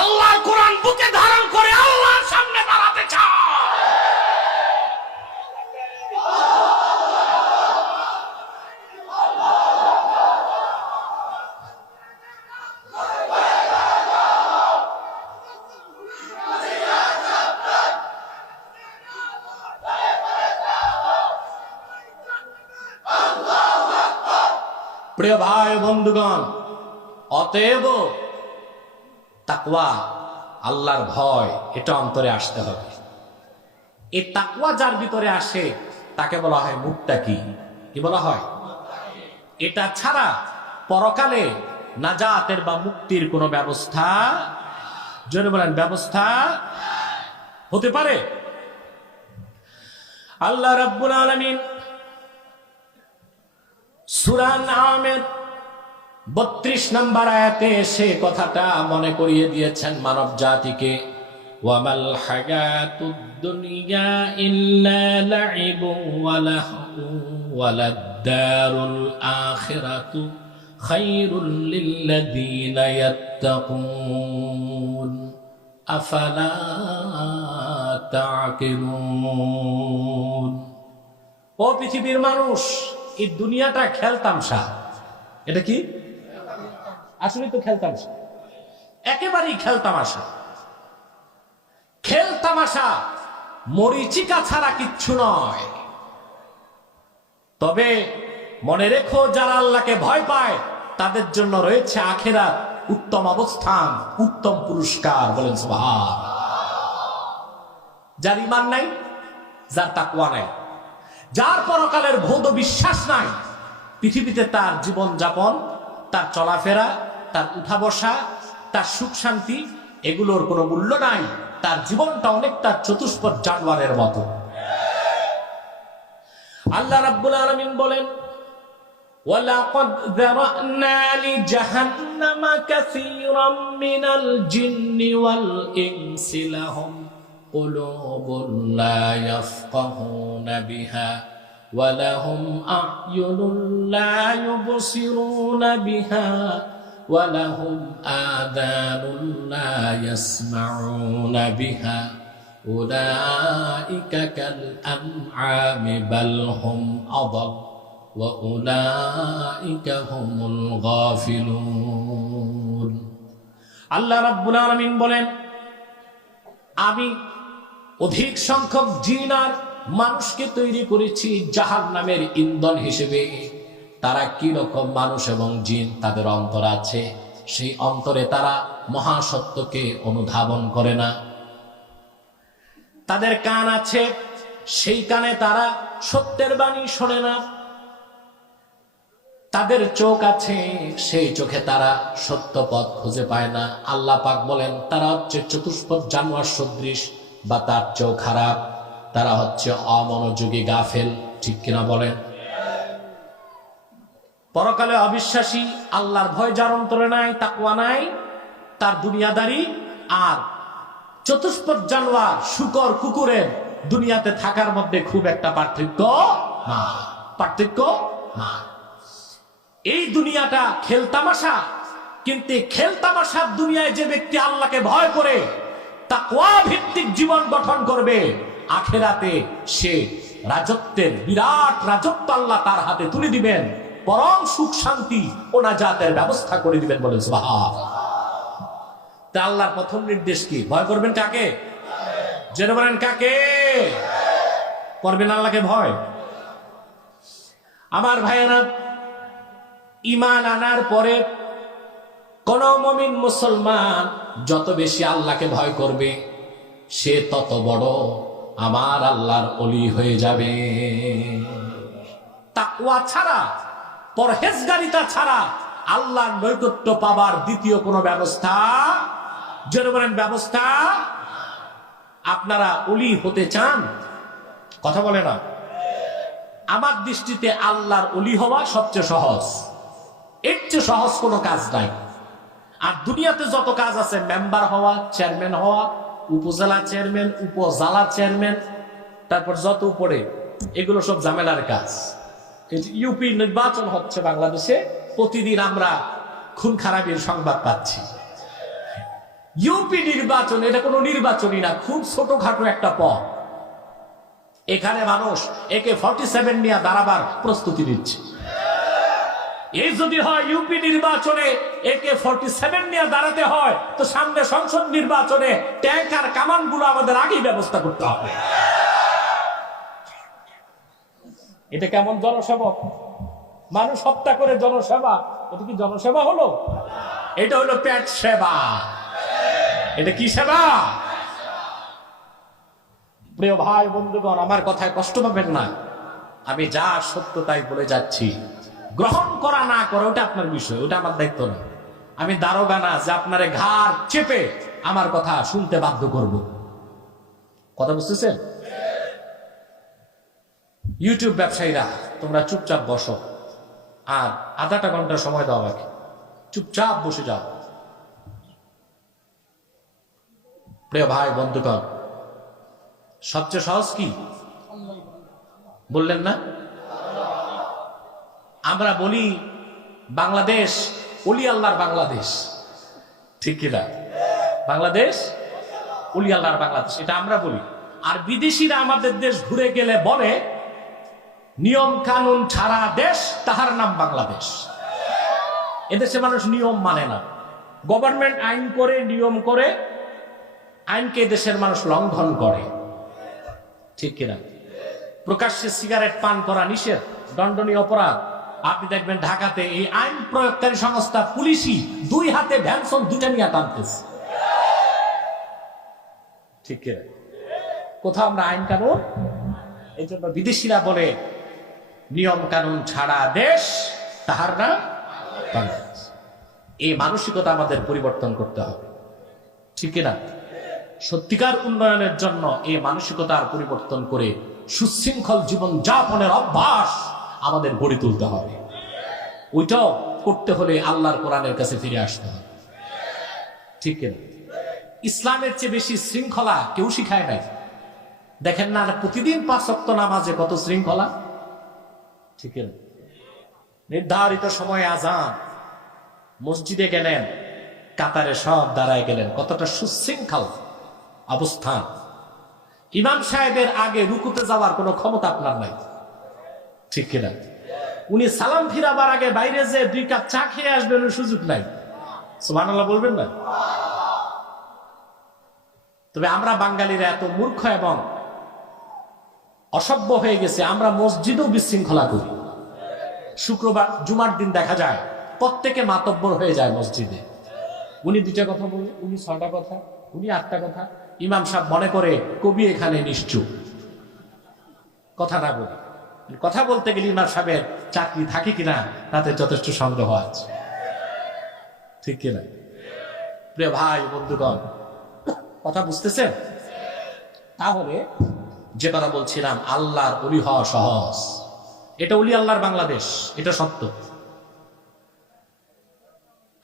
আল্লাহর কোরআন বুকে ধারণ করে আল্লাহর সামনে দাঁড়াতে চায়। প্রিয় ভাই বন্ধুগণ, অতএব তাকওয়া, আল্লাহর ভয়, এটা অন্তরে আসতে হবে। এই তাকওয়া যার ভিতরে আসে তাকে বলা হয় মুত্তাকি। কি বলা হয়? এটা ছাড়া পরকালে নাজাতের বা মুক্তির কোনো ব্যবস্থা, জোরে বলেন, ব্যবস্থা হতে পারে? আল্লাহ রাব্বুল আলামিন সূরা আনআমের 32 নম্বর আয়াতে সে কথাটা মনে করিয়ে দিয়েছেন মানব জাতিকে। ওয়ামাল হায়াতুদ দুনিয়া ইল্লা লাইবুন ওয়া লাহু ওয়ালাদ-দারুল আখিরাতু খায়রুল লিল্লাযীনা ইয়াত্তাকুন আফালা তা'কিলুন। ও পৃথিবীর মানুষ, এই দুনিয়াটা খেলতামশা। এটা কি? আসলে তো খেলতামশা, একেবারেই খেলতামাশা। খেলতামাশা, মরিচিকা ছাড়া কিচ্ছু নয়। তবে মনে রেখো, যারা আল্লাহকে ভয় পায় তাদের জন্য রয়েছে আখিরাত, উত্তম অবস্থান, উত্তম পুরস্কার। বলেন সুবহান। যার ঈমান নাই, যার তাকওয়া নাই, যার পরকালের ভৌত বিশ্বাস নাই, পৃথিবীতে তার জীবন যাপন, তার চলাফেরা, তার উঠা বসা, তার সুখ শান্তি, এগুলোর কোনো মূল্য নাই। তার জীবনটা অনেকটা চতুষ্পদ জানোয়ারের মতো। আল্লাহ রাব্বুল আলামিন বলেন, ওয়ালাকাদ যারানা লিজাহান্নামা কাসীরাম মিনাল জিন্নি ওয়াল ইনসি লাহুম কুলুবুন লা ইয়াফকাহুনা বিহা ওয়া লাহুম আ'য়ুনুন লা ইউবসিরুনা বিহা ওয়া লাহুম আযানুন লা ইয়াসমাউনা বিহা উলাইকা কাল আনআমি বাল হুম আদাল ওয়া উলাইকা হুমুল গাফিলুন। আল্লাহ রাব্বুল আলামিন বলেন, আমি অধিক সংখ্যক জিন আর মানুষকে তৈরি করেছি জাহান্নামের ইন্ধন হিসেবে। তারা কি রকম মানুষ এবং জিন, তাদের অন্তর আছে, সেই অন্তরে তারা মহাসত্যকে অনুধাবন করে না। তাদের কান আছে, সেই কানে তারা সত্যের বাণী শোনে না। তাদের চোখ আছে, সেই চোখে তারা সত্য পথ খুঁজে পায় না। আল্লাহ পাক বলেন, তারা হচ্ছে চতুষ্পদ জানোয়ার সদৃশ বা তার চেয়েও খারাপ। তারা হচ্ছে অমনোযোগী, গাফেল। ঠিক কিনা বলেন? পরকালে অবিশ্বাসী, আল্লাহর ভয় যার অন্তরে নাই, তাকওয়া নাই, তার দুনিয়াদারি। আর চতুষ্পদ জানোয়ার, শূকর, কুকুরের দুনিয়াতে থাকার মধ্যে খুব একটা পার্থক্য না, পার্থক্য না। এই দুনিয়াটা খেলতামাশা, কিন্তু খেলতামাশার দুনিয়ায় যে ব্যক্তি আল্লাহকে ভয় করে তাকওয়া ভিত্তিক জীবন গঠন করবে, আখিরাতে সে রাজত্বের বিরাট রাজত্ব আল্লাহ তার হাতে তুলে দিবেন, পরম সুখ শান্তি ও নাজাতের ব্যবস্থা করে দিবেন। বলেন সুবহানাল্লাহ। তা আল্লাহর প্রথম নির্দেশ কি? ভয় করবেন কাকে? জেনে বলেন কাকে? করবেন আল্লাহকে ভয়। আমার ভাইয়েরা, ঈমান আনার পরে কোন মুমিন মুসলমান যত বেশি আল্লাহকে ভয় করবে, সে তত বড় আমার আল্লাহর ওলি হয়ে যাবে। তাকওয়া ছাড়া, পরহেজগারিতা ছাড়া আল্লাহর নৈকট্য পাবার দ্বিতীয় কোনো ব্যবস্থা, জোরে বলেন ব্যবস্থা। আপনারা ওলি হতে চান? কথা বলে না। আমার দৃষ্টিতে আল্লাহর ওলি হওয়া সবচেয়ে সহজ। এর চেয়ে সহজ কোনো কাজ নাই। আর দুনিয়াতে যত কাজ আছে, মেম্বার হওয়া, চেয়ারম্যান হওয়া, উপজেলা চেয়ারম্যান, উপজেলা চেয়ারম্যান, তারপর যত উপরে, এগুলো সব ঝামেলার কাজ। ইউপি নির্বাচন হচ্ছে বাংলাদেশে, প্রতিদিন আমরা খুন খারাপির সংবাদ পাচ্ছি। ইউপি নির্বাচন, এটা কোনো নির্বাচনই না, খুব ছোটখাটো একটা পথ। এখানে মানুষ AK-47 নিয়ে দাঁড়াবার প্রস্তুতি নিচ্ছে। এই যদি হয় ইউপি নির্বাচনে AK-47 নিয়ে দাঁড়াতে হয়, তো সামনে সংসদ নির্বাচনে ট্যাঙ্ক আর কামান গুলো আমাদের আগেই ব্যবস্থা করতে হবে। এটা কেমন জনসেবক? মানুষ হত্যা করে জনসেবা, এটা কি জনসেবা হলো? এটা হলো পেট সেবা। এটা কি সেবা? প্রিয় ভাই বন্ধুগণ, আমার কথায় কষ্ট পাবেন না। আমি যা সত্য তাই বলে যাচ্ছি। গ্রহণ করা না করা ওটা আপনার বিষয়, ওটা আমার দায়িত্ব না। আমি দারোগা না যে আপনারে ঘাড় চেপে আমার কথা শুনতে বাধ্য করব। কথা বুঝতেছেন? ইউটিউব ব্যবসায়ীরা, তোমরা চুপচাপ বসো, আর আধাটা ঘন্টা সময় দাও আমাকে। চুপচাপ বসে যাও। প্রিয় ভাই বন্ধুগণ, সবচেয়ে সহজ কি বললেন না? আমরা বলি বাংলাদেশ ওলি আল্লাহর বাংলাদেশ, ঠিক কিনা? বাংলাদেশ ওলি আল্লাহর বাংলাদেশ, এটা আমরা বলি। আর বিদেশিরা আমাদের দেশ ঘুরে গেলে বলে নিয়ম কানুন ছাড়া দেশ, তাহার নাম বাংলাদেশ। এদেশে মানুষ নিয়ম মানে না। গভর্নমেন্ট আইন করে, নিয়ম করে, আইনকে দেশের মানুষ লঙ্ঘন করে, ঠিক কিনা? প্রকাশ্যে সিগারেট পান করা নিষেধ, দণ্ডনীয় অপরাধ। আপনি দেখবেন ঢাকাতে এই আইন প্রয়োগকারী সংস্থা পুলিশই 2 হাতে ভ্যানসন 2টা নিয়ে টানতেছে, ঠিক কিনা? কোথাও আমরা আইন কানুন। এই জন্য বিদেশিরা বলে নিয়ম কানুন ছাড়া দেশ, তাহার নাম বাংলাদেশ। এই মানসিকতা আমাদের পরিবর্তন করতে হবে, ঠিক কিনা? সত্যিকার উন্নয়নের জন্য এই মানসিকতার পরিবর্তন করে সুশৃঙ্খল জীবন যাপনের অভ্যাস আমাদের গড়ে তুলতে হবে। ওইটাও করতে হলে আল্লাহর কোরআনের কাছে ফিরে আসতে হবে, ঠিক কিনা? ইসলামের চেয়ে বেশি শৃঙ্খলা কেউ শিখায় নাই। দেখেন না প্রতিদিন 5 ওয়াক্ত নামাজে কত শৃঙ্খলা, ঠিক কিনা? নির্ধারিত সময়ে আজান, মসজিদে গেলেন, কাতারে সব দাঁড়ায় গেলেন, কতটা সুশৃঙ্খল অবস্থান। ইমাম সাহেবের আগে রুকুতে যাওয়ার কোনো ক্ষমতা আপনার নাই, ঠিক কিনা? উনি সালাম ফিরাবার আগে বাইরে যে 2 কাপ চা খেয়ে আসবেন, সুযোগ নাই। সুবহানাল্লাহ বলবেন না? তবে আমরা বাঙালিরা এত মূর্খ এবং অসভ্য হয়ে গেছে, আমরা মসজিদেও বিশৃঙ্খলা করি। শুক্রবার জুমার দিন দেখা যায় প্রত্যেকে মাতব্বর হয়ে যায় মসজিদে। উনি 2টা কথা বললেন, উনি 6টা কথা, উনি 8টা কথা। ইমাম সাহেব মনে করে কবি এখানে নিশ্চুপ, কথা না বলি। কথা বলতে গেলে ইমাম সাহেবের চাকরি থাকে কিনা তাতে যথেষ্ট সন্দেহ আছে, ঠিক কিনা? প্রিয় ভাই বন্ধুগণ, কথা বুঝতেছেন? তাহলে যে কথা বলছিলাম, আল্লাহর ওলি হওয়া সহজ। এটা ওলি আল্লাহর বাংলাদেশ, এটা সত্য।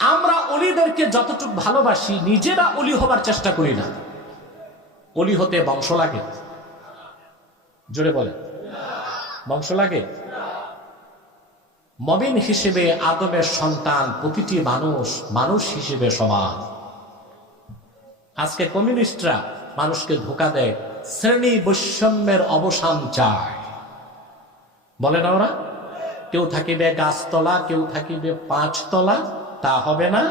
আমরা ওলিদেরকে যতটুকু ভালোবাসি, নিজেরা ওলি হবার চেষ্টা করি না। ওলি হতে বংশ লাগে, জোরে বলে, বংশ লাগে? মুমিন হিসেবে আদমের সন্তান প্রতিটি মানুষ মানুষ হিসেবে সমান। আজকে কমিউনিস্টরা মানুষকে ধোঁকা দেয়, শ্রেণী বৈষম্যের অবসান চায়, বলে না ওরা? কেউ থাকিবে গাছতলা, কেউ থাকিবে 5 তলা, তা হবে না,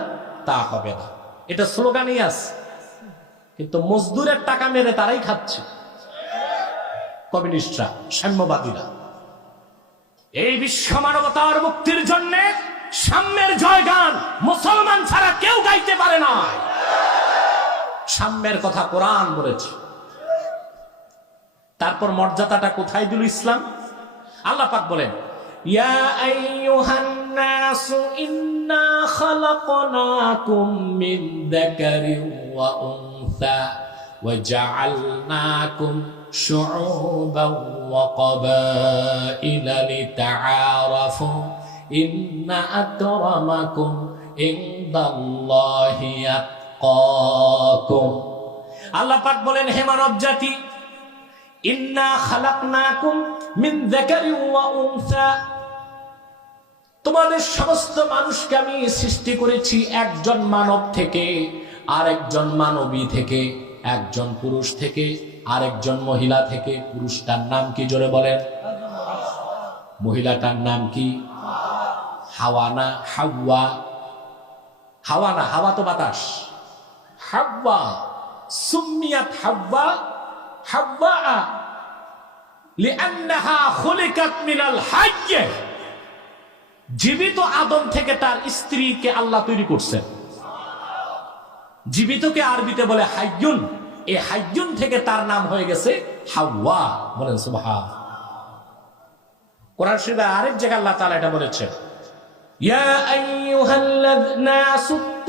তা হবে না। এটা স্লোগানই আছে, কিন্তু মজদুরের টাকা মেরে তারাই খাচ্ছে, কমিউনিস্টরা, সাম্যবাদীরা। এই বিশ্ব মানবতার মুক্তির জন্য সাম্যের জয়গান মুসলমান ছাড়া কেউ গাইতে পারে না। সাম্যের কথা কোরআন বলেছে। তারপর মর্যাদাটা কোথায় দিল ইসলাম? আল্লাহ পাক বলেন, ইয়া আইয়ুহান নাসু ইন্না খালাকনাকুম মিন যাকারিন ওয়া উনসা ওয়া জাআলনাকুম শুউবান ওয়া ক্বাবাইলা লিতাআরাফু ইন্না আকরামাকুম ইনদাল্লাহি আতকাকুম। আল্লাহ পাক বলেন, হে মানব জাতি, ইন্না খালাকনাকুম মিন যাকারিন ওয়া উনসা, তোমাদের সমস্ত মানুষকে আমি সৃষ্টি করেছি একজন মানব থেকে, আরেকজন মানবী থেকে, একজন পুরুষ থেকে, আরেকজন মহিলা থেকে। পুরুষটার নাম কি জোরে বলেন? মহিলাটার নাম কি? হাওয়া না হাওয়া? হাওয়া না, হাওয়া তো বাতাস। হাওয়া সুম্মিয়াত হাওয়া হাওয়া লিআন্নাহা খুলিকাত মিনাল হায়্য। জীবিত আদম থেকে তার স্ত্রীকে আল্লাহ তৈরি করছেন। জীবিতকে আরবিতে বলে হাইয়ুন, এই হাইয়ুন থেকে তার নাম হয়ে গেছে হাওয়া। বলেন সুবহান। কোরআন শরীফে আরেক জায়গায় আল্লাহ তাআলা এটা বলেছেন, ইয়া আইয়ুহাল্লাযীনা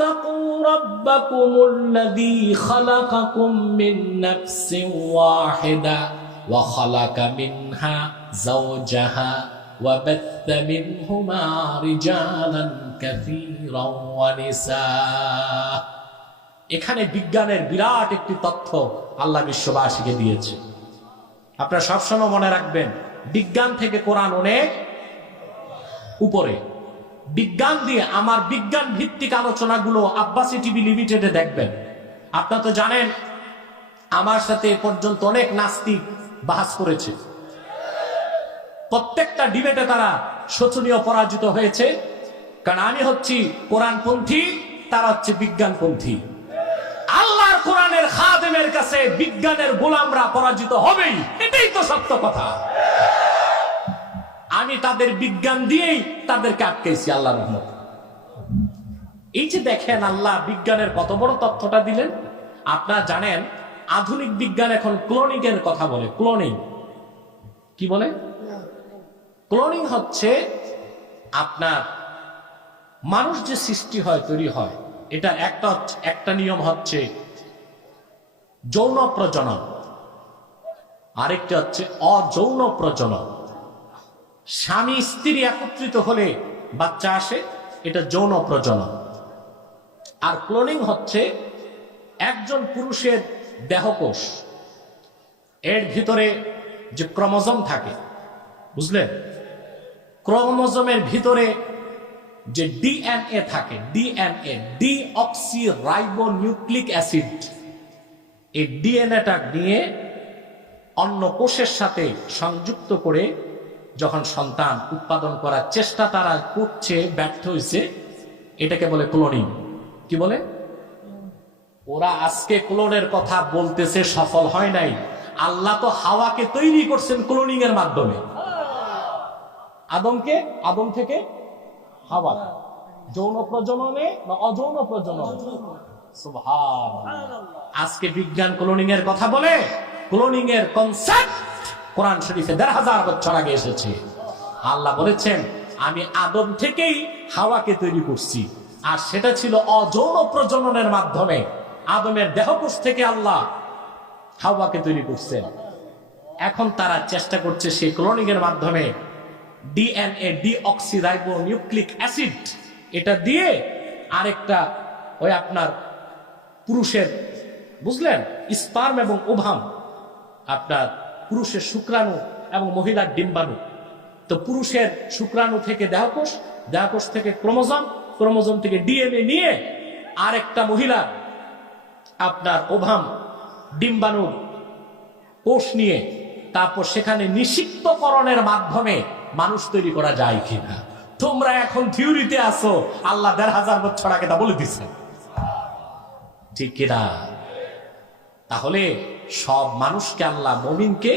তাত্তাকু রাব্বাকুমুল্লাযী খালাকাকুম মিন নাফসিন ওয়াহিদা ওয়া খালাকা মিনহা যাওজাহা ওয়া বাথা মিনহুমা রিজালান কাসীরান ওয়া নিসা। এখানে বিজ্ঞানের বিরাট একটি তথ্য আল্লাহ বিশ্ববাসীকে দিয়েছে। আপনারা সবসময় মনে রাখবেন, বিজ্ঞান থেকে কোরআন অনেক উপরে। বিজ্ঞান দিয়ে আমার বিজ্ঞান ভিত্তিক আলোচনাগুলো আব্বাসী টিভি লিমিটেডে দেখবেন। আপনারা তো জানেন, আমার সাথে এ পর্যন্ত অনেক নাস্তিক বাহাস করেছে। প্রত্যেকটা ডিবেটে তারা শোচনীয় পরাজিত হয়েছে, কারণ আমি হচ্ছি কোরআনপন্থী, তারা হচ্ছে বিজ্ঞানপন্থী। আল্লাহর কোরআনের খাদেমের কাছে বিজ্ঞানের গোলামরা পরাজিত হবেই, এটাই তো সত্য কথা। আমি তাদের বিজ্ঞান দিয়েই তাদেরকে আটকেছি, আল্লাহর রহমত। এই যে দেখেন, আল্লাহ বিজ্ঞানের কত বড় তথ্যটা দিলেন। আপনারা জানেন, আধুনিক বিজ্ঞান এখন ক্লোনিং এর কথা বলে। ক্লোনিং কি বলে? ক্লোনিং হচ্ছে আপনার মানুষ যে সৃষ্টি হয়, তৈরি হয়, এটা একটা নিয়ম হচ্ছে যৌন প্রজনন, আরেকটা হচ্ছে অযৌন প্রজনন। স্বামী স্ত্রী একত্রিত হলে বাচ্চা আসে, এটা যৌন প্রজনন। আর ক্লোনিং হচ্ছে একজন পুরুষের দেহকোষ, এর ভিতরে যে ক্রোমোজোম থাকে, বুঝলেন? ক্রোমোজোমের ভিতরে যে ডিএনএ থাকে, DNA deoxy ribo nucleic acid, এই ডিএনএটা নিয়ে অন্য কোষের সাথে সংযুক্ত করে যখন সন্তান উৎপাদন করার চেষ্টা তারা করছে, ব্যর্থ হয়েছে, এটাকে বলে ক্লোনিং। কি বলে? ওরা আজকে ক্লোনের কথা বলতেছে, সফল হয় নাই। আল্লাহ তো হাওয়াকে তৈরি করছেন ক্লোনিং এর মাধ্যমে। আদম থেকে হাওয়া, যৌন প্রজননে বা অযৌন প্রজননে। সুবহানাল্লাহ। আজকে বিজ্ঞান ক্লোনিং এর কথা বলে। ক্লোনিং এর কনসেপ্ট কোরআন শরীফে ১৫০০ বছর আগে এসেছে। আল্লাহ বলেছেন, আমি আদম থেকেই হাওয়াকে তৈরি করছি, আর সেটা ছিল অযৌন প্রজননের মাধ্যমে। আদমের দেহকোষ থেকে আল্লাহ হাওয়াকে তৈরি করছেন। এখন তারা চেষ্টা করছে সেই ক্লোনিং এর মাধ্যমে DNA deoxy ribo nucleic acid, এটা দিয়ে আরেকটা ওই আপনার পুরুষের, বুঝলেন, স্পার্ম এবং ওভাম, আপনার পুরুষের শুক্রাণু এবং মহিলার ডিম্বাণু। তো পুরুষের শুক্রাণু থেকে দেহকোষ, দেহকোষ থেকে ক্রোমোজোম, ক্রোমোজোম থেকে ডিএনএ নিয়ে আরেকটা মহিলার আপনার ওভাম ডিম্বাণুর কোষ নিয়ে তারপর সেখানে নিষিক্তকরণের মাধ্যমে মানুষ তৈরি করা যায় কিনা। তোমরা এখন থিওরিতে আসো, আল্লাহ ১৫০০ বছর আগে তা বলে দিচ্ছে, ঠিক কিনা? তাহলে সব মানুষকে আল্লাহ মুমিনকে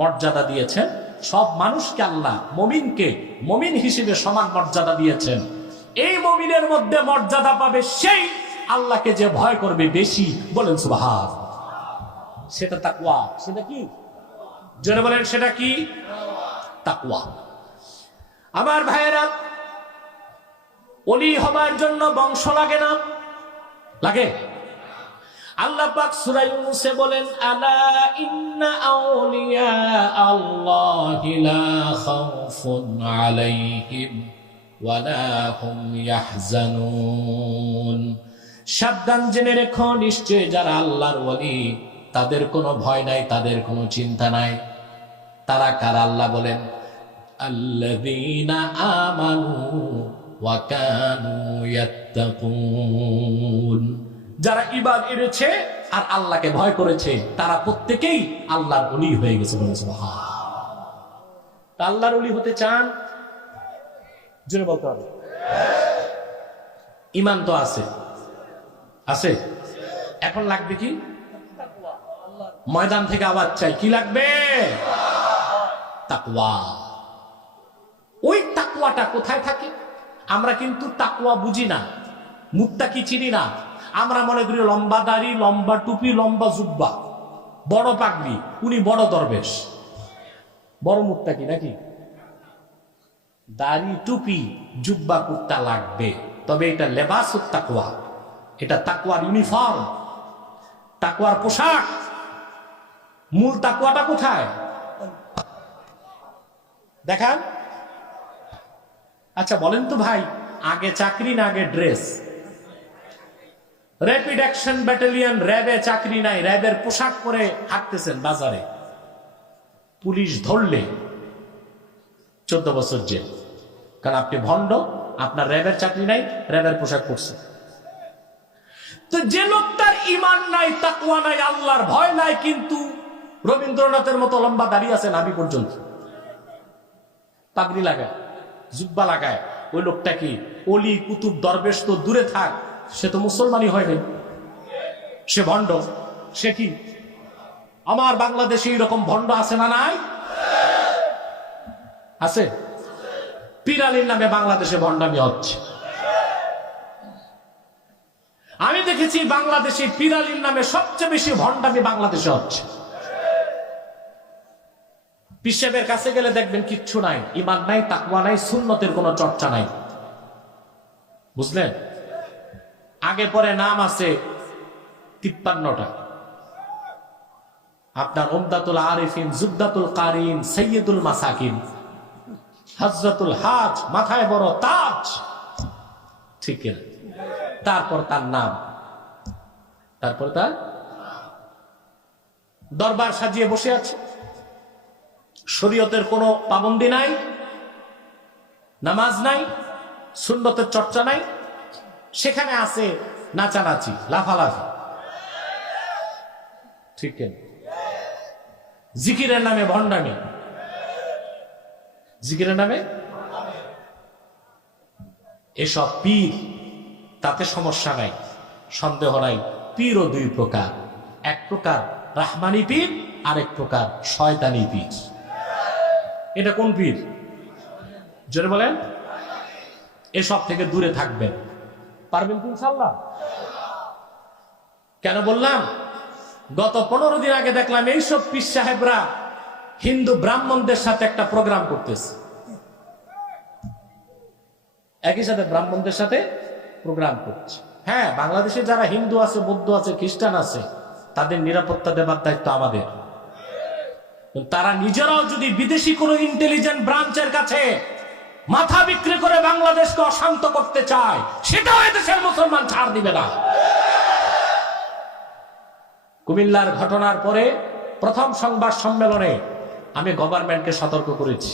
মর্যাদা দিয়েছেন, সব মানুষকে আল্লাহ মুমিনকে মুমিন হিসেবে সমান মর্যাদা দিয়েছেন। এই মুমিনের মধ্যে মর্যাদা পাবে সেই আল্লাহকে যে ভয় করবে বেশি, বলেন সুবহান। সেটা তাকওয়া। সেটা কি? জোরে বলেন, সেটা কি? তাকওয়া। আমার ভাইয়েরা, ওলি হবার জন্য বংশ লাগে না, লাগে? আল্লাহ পাক সূরা ইউনূসে বলেন, আলা ইন্না আউলিয়া আল্লাহি লা খাউফুন আলাইহিম ওয়া লা হুম ইয়াহজানুন। সাবধান জেনে রেখো, নিশ্চয় যারা আল্লাহর ওলি তাদের কোনো ভয় নাই, তাদের কোনো চিন্তা নাই। তারা কারা? আল্লাহ বলেন, আল্লাযীনা আমানু ওয়া কানু ইয়াত্তাকুন। যারা ঈমান এনেছে আর আল্লাহকে ভয় করেছে তারা প্রত্যেকেই আল্লাহর ওলি হয়ে গেছে, বলেন সুবহান। আল্লাহর ওলি হতে চান? জোরে বলতে হবে। ঈমান তো আছে, আছে। এখন লাগবে কি? ময়দান থেকে আওয়াজ চাই, কি লাগবে? তাকওয়া। ওই তাকওয়াটা কোথায় থাকে? আমরা কিন্তু তাকওয়া বুঝি না, মুত্তাকি চিনি না। আমরা মনে করি লম্বা দাড়ি, লম্বা টুপি, লম্বা জুব্বা, বড় পাগড়ি, উনি বড় দরবেশ, বড় মুত্তাকি নাকি? দাড়ি, টুপি, জুব্বা, কুর্তা লাগবে, তবে এটা লেবাসুত তাকওয়া, এটা তাকওয়ার ইউনিফর্ম, তাকওয়ার পোশাক। মূল তাকওয়াটা কোথায় দেখান? আচ্ছা বলেন তো ভাই, আগে চাকরি না আগে ড্রেস? র্যাপিড অ্যাকশন ব্যাটালিয়ন র্যাবে চাকরি নাই, র্যাবের পোশাক পরে হাঁটতেছেন বাজারে, পুলিশ ধরলে 14 বছর জেল। কারণ আপনি ভণ্ড, আপনার র্যাবের চাকরি নাই, র্যাবের পোশাক পরছে। তো যে লোকটার ঈমান নাই, তাকওয়া নাই, আল্লাহর ভয় নাই, কিন্তু রবীন্দ্রনাথের মতো লম্বা দাড়ি আছে নাভি পর্যন্ত, পাগড়ি লাগায়, জুব্বা লাগায়, ওই লোকটা কি ওলি কুতুব দরবেশ? তো দূরে থাক, সে তো মুসলমানই হয় নাই, সে ভণ্ড। সে কি? আমার বাংলাদেশে এইরকম ভণ্ড আছে না নাই? আছে। পীর আলীর নামে বাংলাদেশে ভণ্ডামি হচ্ছে। আমি দেখেছি বাংলাদেশে পীর আলীর নামে সবচেয়ে বেশি ভণ্ডামি বাংলাদেশে হচ্ছে। পীর সাহেবের কাছে গেলে দেখবেন কিচ্ছু নাই, ঈমান নাই, তাকওয়া নাই, সুন্নতের কোনো চর্চা নাই। বুঝলেন? আগে পরে নাম আছে 53টা। আপনার উমদাতুল আরিফিন, জুবদাতুল কারিন, সৈয়দুল মাসাকিন, হযরতুল হাজ, মাথায় বড় তাজ, ঠিক না? তারপর তার নাম, তারপর তার দরবার সাজিয়ে বসে আছে। শরীয়তের কোনো পাবন্দি নাই, নামাজ নাই, সুন্নতের চর্চা নাই, সেখানে আছে নাচানাচি, লাফালাফি, ঠিক না? জিকিরের নামে ভণ্ডামি, জিকিরের নামে এসব পীর, তাতে সমস্যা নাই, সন্দেহ নাই। পীরও দুই প্রকার, এক প্রকার রাহমানি পীর, আরেক প্রকার শয়তানি পীর। এটা কোন পীর? জোরে বলেন। এসব থেকে দূরে থাকবেন, পারবেন তো ইনশাআল্লাহ? কেন বললাম? গত 15 দিন আগে দেখলাম এইসব পীর সাহেবরা হিন্দু ব্রাহ্মণদের সাথে একটা প্রোগ্রাম করতেছে, একই সাথে ব্রাহ্মণদের সাথে প্রোগ্রাম করছে। হ্যাঁ, বাংলাদেশে যারা হিন্দু আছে, বৌদ্ধ আছে, খ্রিস্টান আছে, তাদের নিরাপত্তা দেবার দায়িত্ব আমাদের। তারা নিজেরাও যদি বিদেশি কোন ইন্টেলিজেন্ট ব্রাঞ্চের কাছে মাথা বিক্রি করে বাংলাদেশকে অশান্ত করতে চায়, সেটাও এদেশের মুসলমান ছাড় দিবে না। কুমিল্লার ঘটনার পরে প্রথম সংবাদ সম্মেলনে আমি গভর্নমেন্টকে সতর্ক করেছি,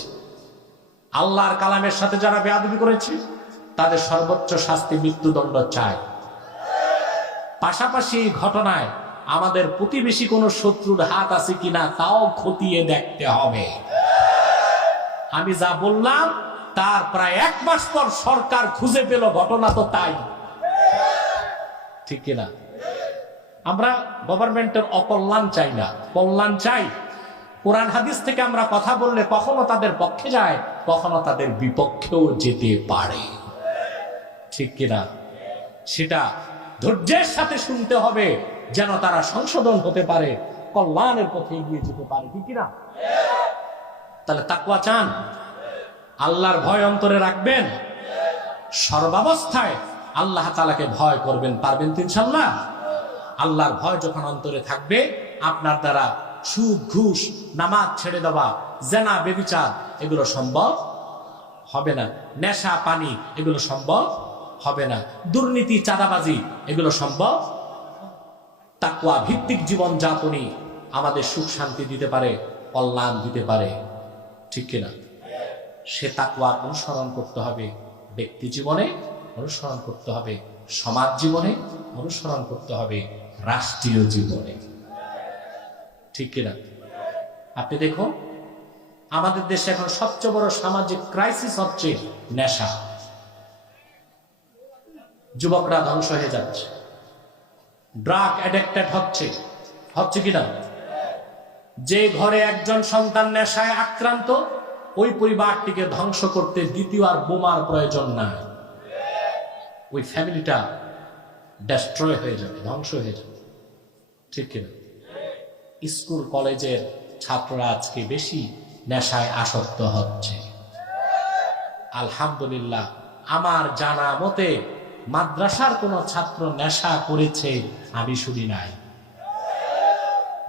আল্লাহর কালামের সাথে যারা বেয়াদবি করেছে তাদের সর্বোচ্চ শাস্তি মৃত্যুদণ্ড চাই। পাশাপাশি এই ঘটনায় আমাদের প্রতিবেশী কোন শত্রুর হাত আছে কিনা তাও খতিয়ে দেখতে হবে। আমি যা বললাম তার প্রায় 1 মাস পর সরকার খুঁজে পেল ঘটনা তো তাই, ঠিক কিনা? আমরা গভর্নমেন্টের অকল্যাণ চাই না, কল্যাণ চাই। কোরআন হাদিস থেকে আমরা কথা বললে কখনো তাদের পক্ষে যায়, কখনো তাদের বিপক্ষেও যেতে পারে, ঠিক কিনা? সেটা ধৈর্যের সাথে শুনতে হবে যেন তারা সংশোধন হতে পারে, কল্যাণের পথে এগিয়ে যেতে পারে, ঠিক কিনা? তাহলে তাকওয়া চান, আল্লাহর ভয় অন্তরে রাখবেন, সর্বাবস্থায় আল্লাহ তাআলাকে ভয় করবেন, পারবেন তো ইনশাআল্লাহ? আল্লাহর ভয় যখন অন্তরে থাকবে, আপনার দ্বারা সুদ, ঘুষ, নামাজ ছেড়ে দেওয়া, জেনা, ব্যভিচার এগুলো সম্ভব হবে না, নেশা, পানি এগুলো সম্ভব হবে না, দুর্নীতি, চাঁদাবাজি এগুলো সম্ভব। তাকওয়া ভিত্তিক জীবন যাপনই আমাদের সুখ শান্তি দিতে পারে, কল্যাণ দিতে পারে, ঠিক কিনা? সে তাকওয়া অনুসরণ করতে হবে, ব্যক্তি জীবনে অনুসরণ করতে হবে, সমাজ জীবনে অনুসরণ করতে হবে, রাষ্ট্রীয় জীবনে, ঠিক কিনা? আপনি দেখুন, আমাদের দেশে এখন সবচেয়ে বড় সামাজিক ক্রাইসিস হচ্ছে নেশা। যুবকরা ধ্বংস হয়ে যাচ্ছে, ড্রাগ অ্যাডিক্টেড হচ্ছে কিনা? যে ঘরে একজন সন্তান নেশায় আক্রান্ত, ওই পরিবারটিকে ধ্বংস করতে দ্বিতীয় আর বোমার প্রয়োজন নাই, ওই ফ্যামিলিটা ডেস্ট্রয় হয়ে যাবে, ধ্বংস হয়ে যাবে, ঠিক কিনা? স্কুল কলেজের ছাত্ররা আজকে বেশি নেশায় আসক্ত হচ্ছে। আলহামদুলিল্লাহ, আমার জানা মতে মাদ্রাসার কোন ছাত্র নেশা করেছে আমি শুনি নাই,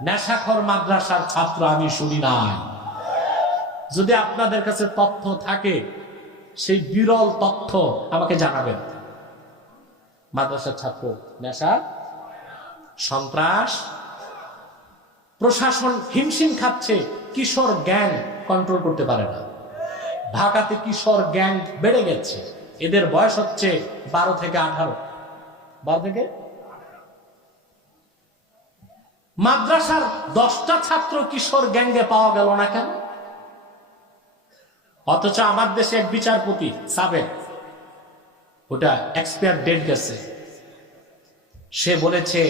নেশাখোর মাদ্রাসার ছাত্র আমি শুনি নাই। যদি আপনাদের কাছে তথ্য থাকে, সেই বিরল তথ্য আমাকে জানাবেন। মাদ্রাসার ছাত্র নেশা, সন্ত্রাস, প্রশাসন হিমশিম খাচ্ছে, কিশোর গ্যাং কন্ট্রোল করতে পারে না। ঢাকাতে কিশোর গ্যাং বেড়ে গেছে, এদের বয়স হচ্ছে 12 থেকে 18। 12 থেকে মাদ্রাসার 10টা ছাত্র কিশোর গ্যাংয়ে পাওয়া গেল না কেন? অথচ আমার দেশে এক বিচারপতি সাবেক, ওটা এক্সপায়ার ডেট গেছে, সে বলেছে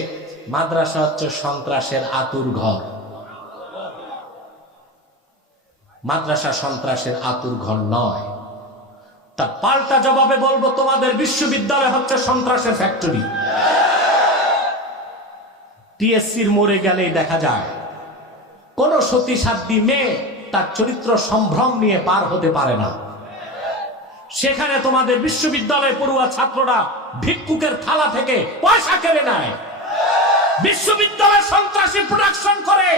মাদ্রাসা হচ্ছে সন্ত্রাসের আতুর ঘর। মাদ্রাসা সন্ত্রাসের আতুর ঘর নয়। তার পাল্টা জবাবে বলবো, তোমাদের বিশ্ববিদ্যালয় হচ্ছে সন্ত্রাসের ফ্যাক্টরি। টিএসসির মোড়ে গেলেই দেখা যায় কোন সতী সাধ্বী মেয়ে তার চরিত্র সম্ভ্রম নিয়ে পার হতে পারে না। সেখানে তোমাদের বিশ্ববিদ্যালয়ে পড়ুয়া ছাত্ররা ভিক্ষুকের থালা থেকে পয়সা কেড়ে নেয়। বিশ্ববিদ্যালয় সন্ত্রাসী প্রোডাকশন করে,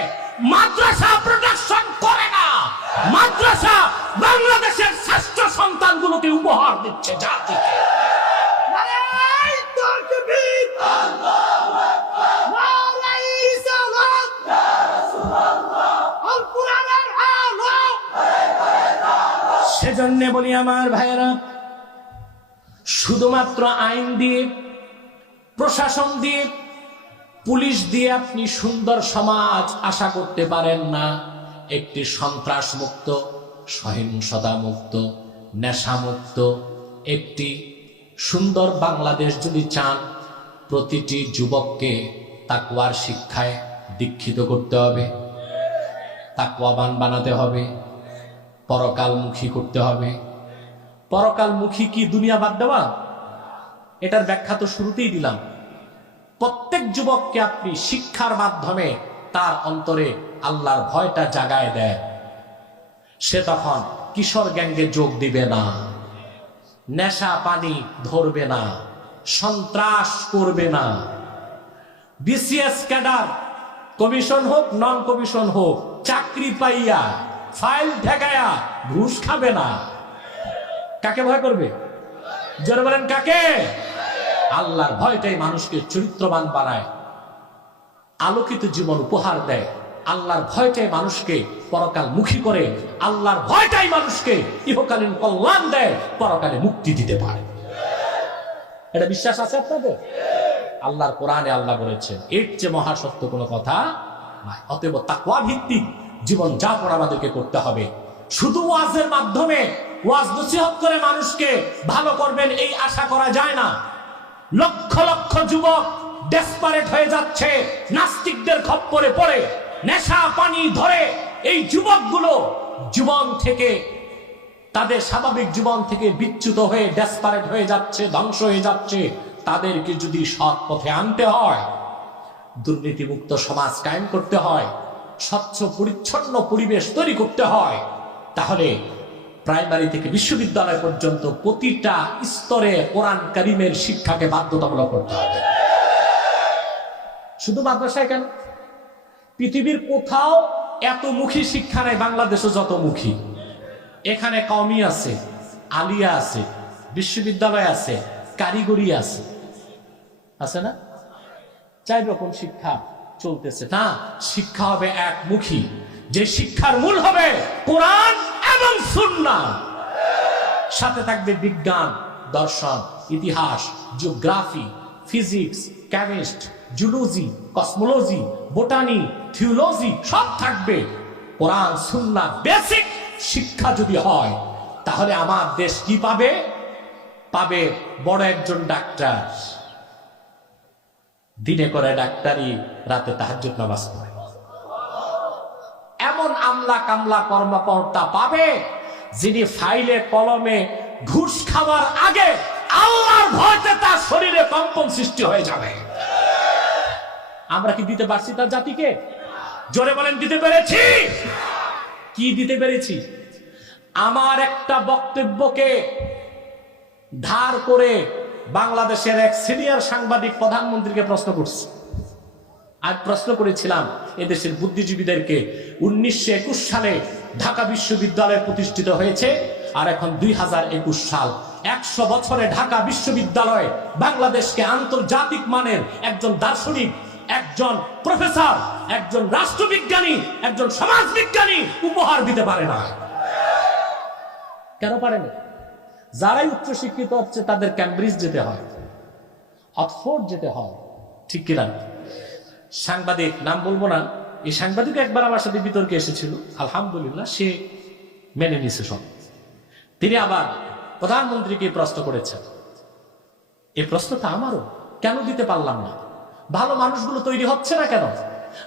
মাদ্রাসা প্রোডাকশন করে না। মাদ্রাসা বাংলাদেশের শ্রেষ্ঠ সন্তানগুলোকে উপহার দিচ্ছে জাতিকে। সেজন্য বলি আমার ভাইয়েরা, শুধুমাত্র আইন দিয়ে, প্রশাসন দিয়ে, পুলিশ দিয়ে আপনি সুন্দর সমাজ আশা করতে পারেন না। একটি সন্ত্রাস মুক্ত, সহিংসতা মুক্ত, নেশা মুক্ত একটি সুন্দর বাংলাদেশ যদি চান, প্রতিটি যুবককে তাকওয়ার শিক্ষায় দীক্ষিত করতে হবে, তাকওয়াবান বানাতে হবে, পরকালমুখী করতে হবে। পরকালমুখী কি দুনিয়া বাদ দেওয়া? এটার ব্যাখ্যা তো শুরুতেই দিলাম। প্রত্যেক যুবককে আপনি শিক্ষার মাধ্যমে তার অন্তরে আল্লাহর ভয়টা জাগায় দেয়, সে তখন কিশোর গ্যাঙ্গে যোগ দিবে না, নেশা পানি ধরবে না, সন্ত্রাস করবে না। বিসিএস ক্যাডার, কমিশন হোক নন কমিশন হোক, চাকরি পাইয়া ফাইল ঠেকায়া ঘুষ খাবে না। কাকে ভয় করবে? জোরে বলেন কাকে? আল্লাহর ভয়টাই মানুষকে চরিত্রবান বানায়, আলোকিত জীবন উপহার দেয়। আল্লাহর ভয়টাই মানুষকে পরকাল মুখী করে, আল্লাহর ভয়টাই মানুষকে ইহকালীন কল্যাণ দেয়, পরকালে মুক্তি দিতে পারে। এটা বিশ্বাস আছে আপনাদের? আল্লাহর কোরআনে আল্লাহ বলেছেন, এর চেয়ে মহাসত্য কোনো কথা নাই। অতএব তাকওয়া ভিত্তিক জীবন যাপন আমাদেরকে করতে হবে। শুধু ওয়াজের মাধ্যমে, ওয়াজ নসিহত করে মানুষকে ভালো করবেন এই আশা করা যায় না। লক্ষ লক্ষ যুবক ডেসপারেট হয়ে যাচ্ছে, নাস্তিকদের খপ্পরে পড়ে নেশা পানি ধরে এই যুবকগুলো জীবন থেকে, তাদের স্বাভাবিক জীবন থেকে বিচ্যুত হয়ে ডেসপারেট হয়ে যাচ্ছে, ধ্বংস হয়ে যাচ্ছে। তাদেরকে যদি সৎ পথে আনতে হয়, দুর্নীতিমুক্ত সমাজ কায়েম করতে হয়, স্বচ্ছ পরিচ্ছন্ন পরিবেশ তৈরি করতে হয়, তাহলে প্রাইমারি থেকে বিশ্ববিদ্যালয় পর্যন্ত প্রতিটা স্তরে কোরআন কারীমের শিক্ষাকে বাধ্যতামূলক করতে হবে। শুধু মাদ্রাসায় কেন, পৃথিবীর কোথাও এত মুখী শিক্ষা নেই বাংলাদেশে যত মুখী। এখানে কওমি আছে, আলিয়া আছে, বিশ্ববিদ্যালয় আছে, কারিগরি আছে, আছে না? 4 রকম শিক্ষা চলতেছে না। শিক্ষা হবে একমুখী, যে শিক্ষার মূল হবে কোরআন এবং সুন্নাহ, সাথে থাকবে বিজ্ঞান, দর্শন, ইতিহাস, geography, physics, chemist, zoology, cosmology, botany, theology সব থাকবে। কোরআন সুন্নাহ বেসিক শিক্ষা যদি হয়, তাহলে আমার দেশ কি পাবে? পাবে বড় একজন ডাক্তার, দিনে করে ডাক্তারি, রাতে তাহাজ্জুদ নামাজ পড়ে, এমন আমলা কামলা কর্মকর্তা পাবে যিনি ফাইলে কলমে ঘুষ খাওয়ার আগে আল্লাহর ভয়তে তার শরীরে কম্পন সৃষ্টি হয়ে যাবে। আমরা কি দিতে পারছি তার জাতিকে? জোরে বলেন, দিতে পেরেছি? কি দিতে পেরেছি? আমার একটা বক্তব্যকে ধার করে বাংলাদেশের এক সিনিয়র সাংবাদিক প্রধানমন্ত্রীকে প্রশ্ন করছে। আজ প্রশ্ন করেছিলাম এদেশের বুদ্ধিজীবীদেরকে, 1921 সালে ঢাকা বিশ্ববিদ্যালয় প্রতিষ্ঠিত হয়েছে, আর এখন 2021 সাল, 100 বছরে ঢাকা বিশ্ববিদ্যালয় বাংলাদেশকে আন্তর্জাতিক মানের একজন দার্শনিক, একজন প্রফেসর, একজন রাষ্ট্রবিজ্ঞানী, একজন সমাজবিজ্ঞানী উপহার দিতে পারে না। কেন পারে না? যারাই উচ্চশিক্ষিত হচ্ছে তাদের ক্যামব্রিজ যেতে হয়, অক্সফোর্ড যেতে হয়, ঠিক কিনা? সাংবাদিক, নাম বলবো না, এই সাংবাদিক একবার আমার সাথে বিতর্কে এসেছিল, আলহামদুলিল্লাহ সে মেনে নিছে সব। তিনি আবার প্রধানমন্ত্রীকে প্রশ্ন করেছেন, এই প্রশ্নটা আমারও, কেন দিতে পারলাম না? ভালো মানুষগুলো তৈরি হচ্ছে না কেন?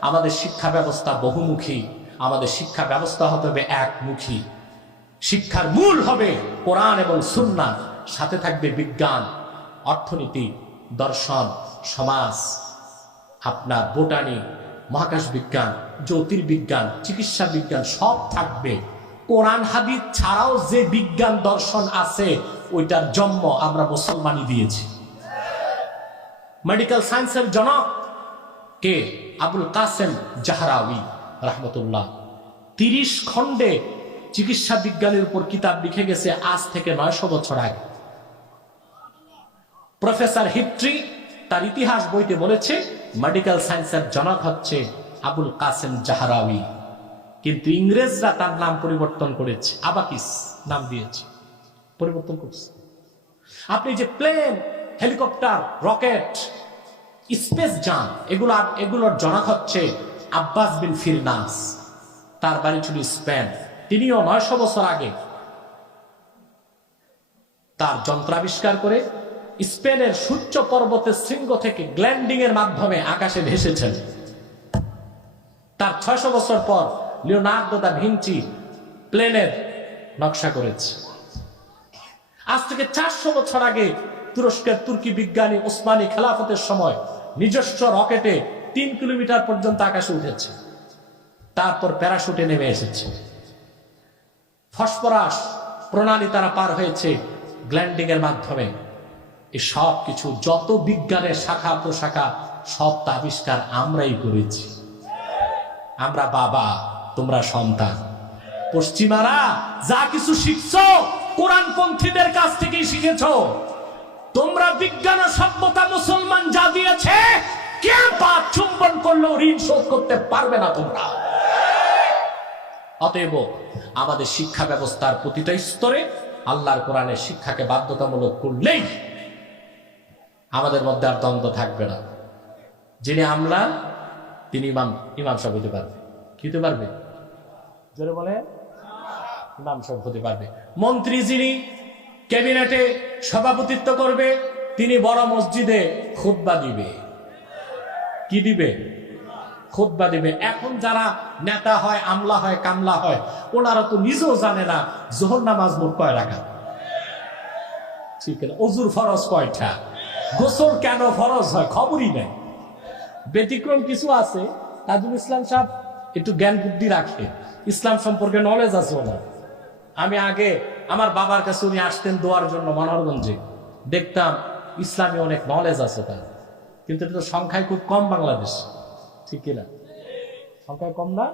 আমাদের শিক্ষা ব্যবস্থা বহুমুখী, আমাদের শিক্ষা ব্যবস্থা হতে হবে একমুখী। শিক্ষার মূল হবে কোরআন এবং সুন্নাহ, সাথে থাকবে বিজ্ঞান, অর্থনীতি, দর্শন, সমাজ, আপনার বোটানি, মহাকাশ বিজ্ঞান, জ্যোতির্বিজ্ঞান, চিকিৎসা বিজ্ঞান সব থাকবে। কোরআন হাদিস ছাড়াও যে বিজ্ঞান দর্শন আছে ওইটার জন্ম আমরা মুসলমানই দিয়েছি। মেডিকেল সায়েন্সের জনক কে? আবুল কাসেম জাহরাউই রাহমাতুল্লাহ। 30 খণ্ডে চিকিৎসা বিজ্ঞানের উপর কিতাব লিখে গেছে আজ থেকে 900 বছর আগে। প্রফেসর হিট্রি তার ইতিহাস বইতে বলেছে মেডিকেল সায়েন্সের জনক হচ্ছে আবুল কাসেম জাহরাউই, কিন্তু ইংরেজরা তার নাম পরিবর্তন করেছে, আবাকিস নাম দিয়েছে, পরিবর্তন করছে। আপনি যে প্লেন, হেলিকপ্টার, রকেট, স্পেস যান, এগুলোর জনক হচ্ছে আব্বাস বিন ফিরনাস, তার বাড়ি ছিল স্পেন। তিনিও 900 বছর আগে তার যন্ত্র আবিষ্কার করে স্পেনের সূর্য পর্বতের শৃঙ্গ থেকে গ্ল্যান্ডিং এর মাধ্যমে আকাশে ভেসেছেন। তার 600 বছর পর লিওনার্দো দা ভিঞ্চি প্লেনের নকশা করেছে। আজ থেকে 400 বছর আগে তুরস্কের তুর্কি বিজ্ঞানী ওসমানী খেলাফতের সময় নিজস্ব রকেটে 3 কিলোমিটার পর্যন্ত আকাশে উঠেছে, তারপর প্যারাশুটে নেমে এসেছে। ফসফরাস প্রণালী তারা পার হয়েছে গ্ল্যান্ডিং এর মাধ্যমে। এই সব কিছু, যত বিজ্ঞানের শাখা প্রশাখা, সব আবিষ্কার আমরাই করেছি। আমরা বাবা, তোমরা সন্তান। পশ্চিমারা যা কিছু শিখছো কোরআনপন্থীদের কাছ থেকেই শিখেছো। তোমরা বিজ্ঞান ও সভ্যতা মুসলমান যা দিয়েছে, কে পাপ চুম্বন করলেও ঋণ শোধ করতে পারবে না তোমরা। অতএব আমাদের শিক্ষা ব্যবস্থার প্রতিটা স্তরে আল্লাহর কোরআনের শিক্ষাকে বাধ্যতামূলক করলেই আমাদের মধ্যে আর দ্বন্দ্ব থাকবে না। যিনি আমলা তিনি ইমাম সাহেব হতে পারবে। কি হতে পারবে? জোরে বলে, ইমাম সাহেব হতে পারবে। মন্ত্রী যিনি ক্যাবিনেটে সভাপতিত্ব করবে তিনি বড় মসজিদে খুতবা দিবে। কি দিবে? খুতবা দিবে। এখন যারা নেতা হয়, আমলা হয়, কামলা হয়, ওনারা তো নিজেও জানে না যোহর নামাজ মোট কয় রাকাত, ঠিক না? অজুর ফরজ কয়টা, গোসল কেন ফরজ হয় খবরই নাই। ব্যতিক্রম কিছু আছে, তাজুল ইসলাম সাহেব একটু জ্ঞান বুদ্ধি রাখে, ইসলাম সম্পর্কে নলেজ আছে ওনার। আমি আগে আমার বাবার কাছে উনি আসতেন দোয়ার জন্য মনোহরগঞ্জে, দেখতাম ইসলামী অনেক নলেজ আছে তার, কিন্তু এটা তো সংখ্যায় খুব কম বাংলাদেশ, ঠিক না? সংখ্যায় কম না?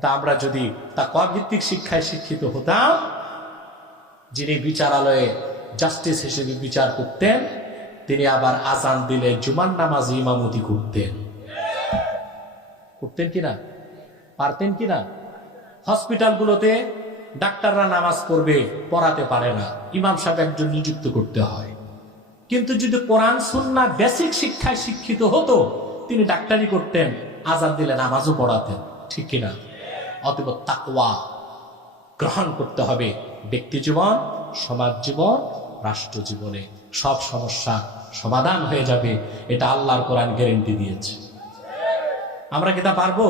তা আমরা যদি তাকওয়া ভিত্তিক শিক্ষায় শিক্ষিত হতাম, যিনি বিচারালয়ে জাস্টিস হিসেবে বিচার করতেন, তিনি আবার আজান দিলে জুমার নামাজে ইমামতি করতেন। করতেন কিনা? পারতেন কিনা? হসপিটালগুলোতে ডাক্তাররা নামাজ পড়বে, পড়াতে পারে না, ইমাম সাহেব একজন নিযুক্ত করতে হয়। কিন্তু যদি কোরআন সুন্নাহ বেসিক শিক্ষায় শিক্ষিত হতো, তিনি ডাক্তারি করতেন, আজান দিলে নামাজও পড়াতেন, ঠিক কিনা? অতএব তাকওয়া গ্রহণ করতে হবে ব্যক্তি জীবন, সমাজ জীবন, রাষ্ট্র জীবনে। সব সমস্যা সমাধান হয়ে যাবে, এটা আল্লাহর কোরআন গ্যারান্টি দিয়েছে। আমরা কি তা পারবো?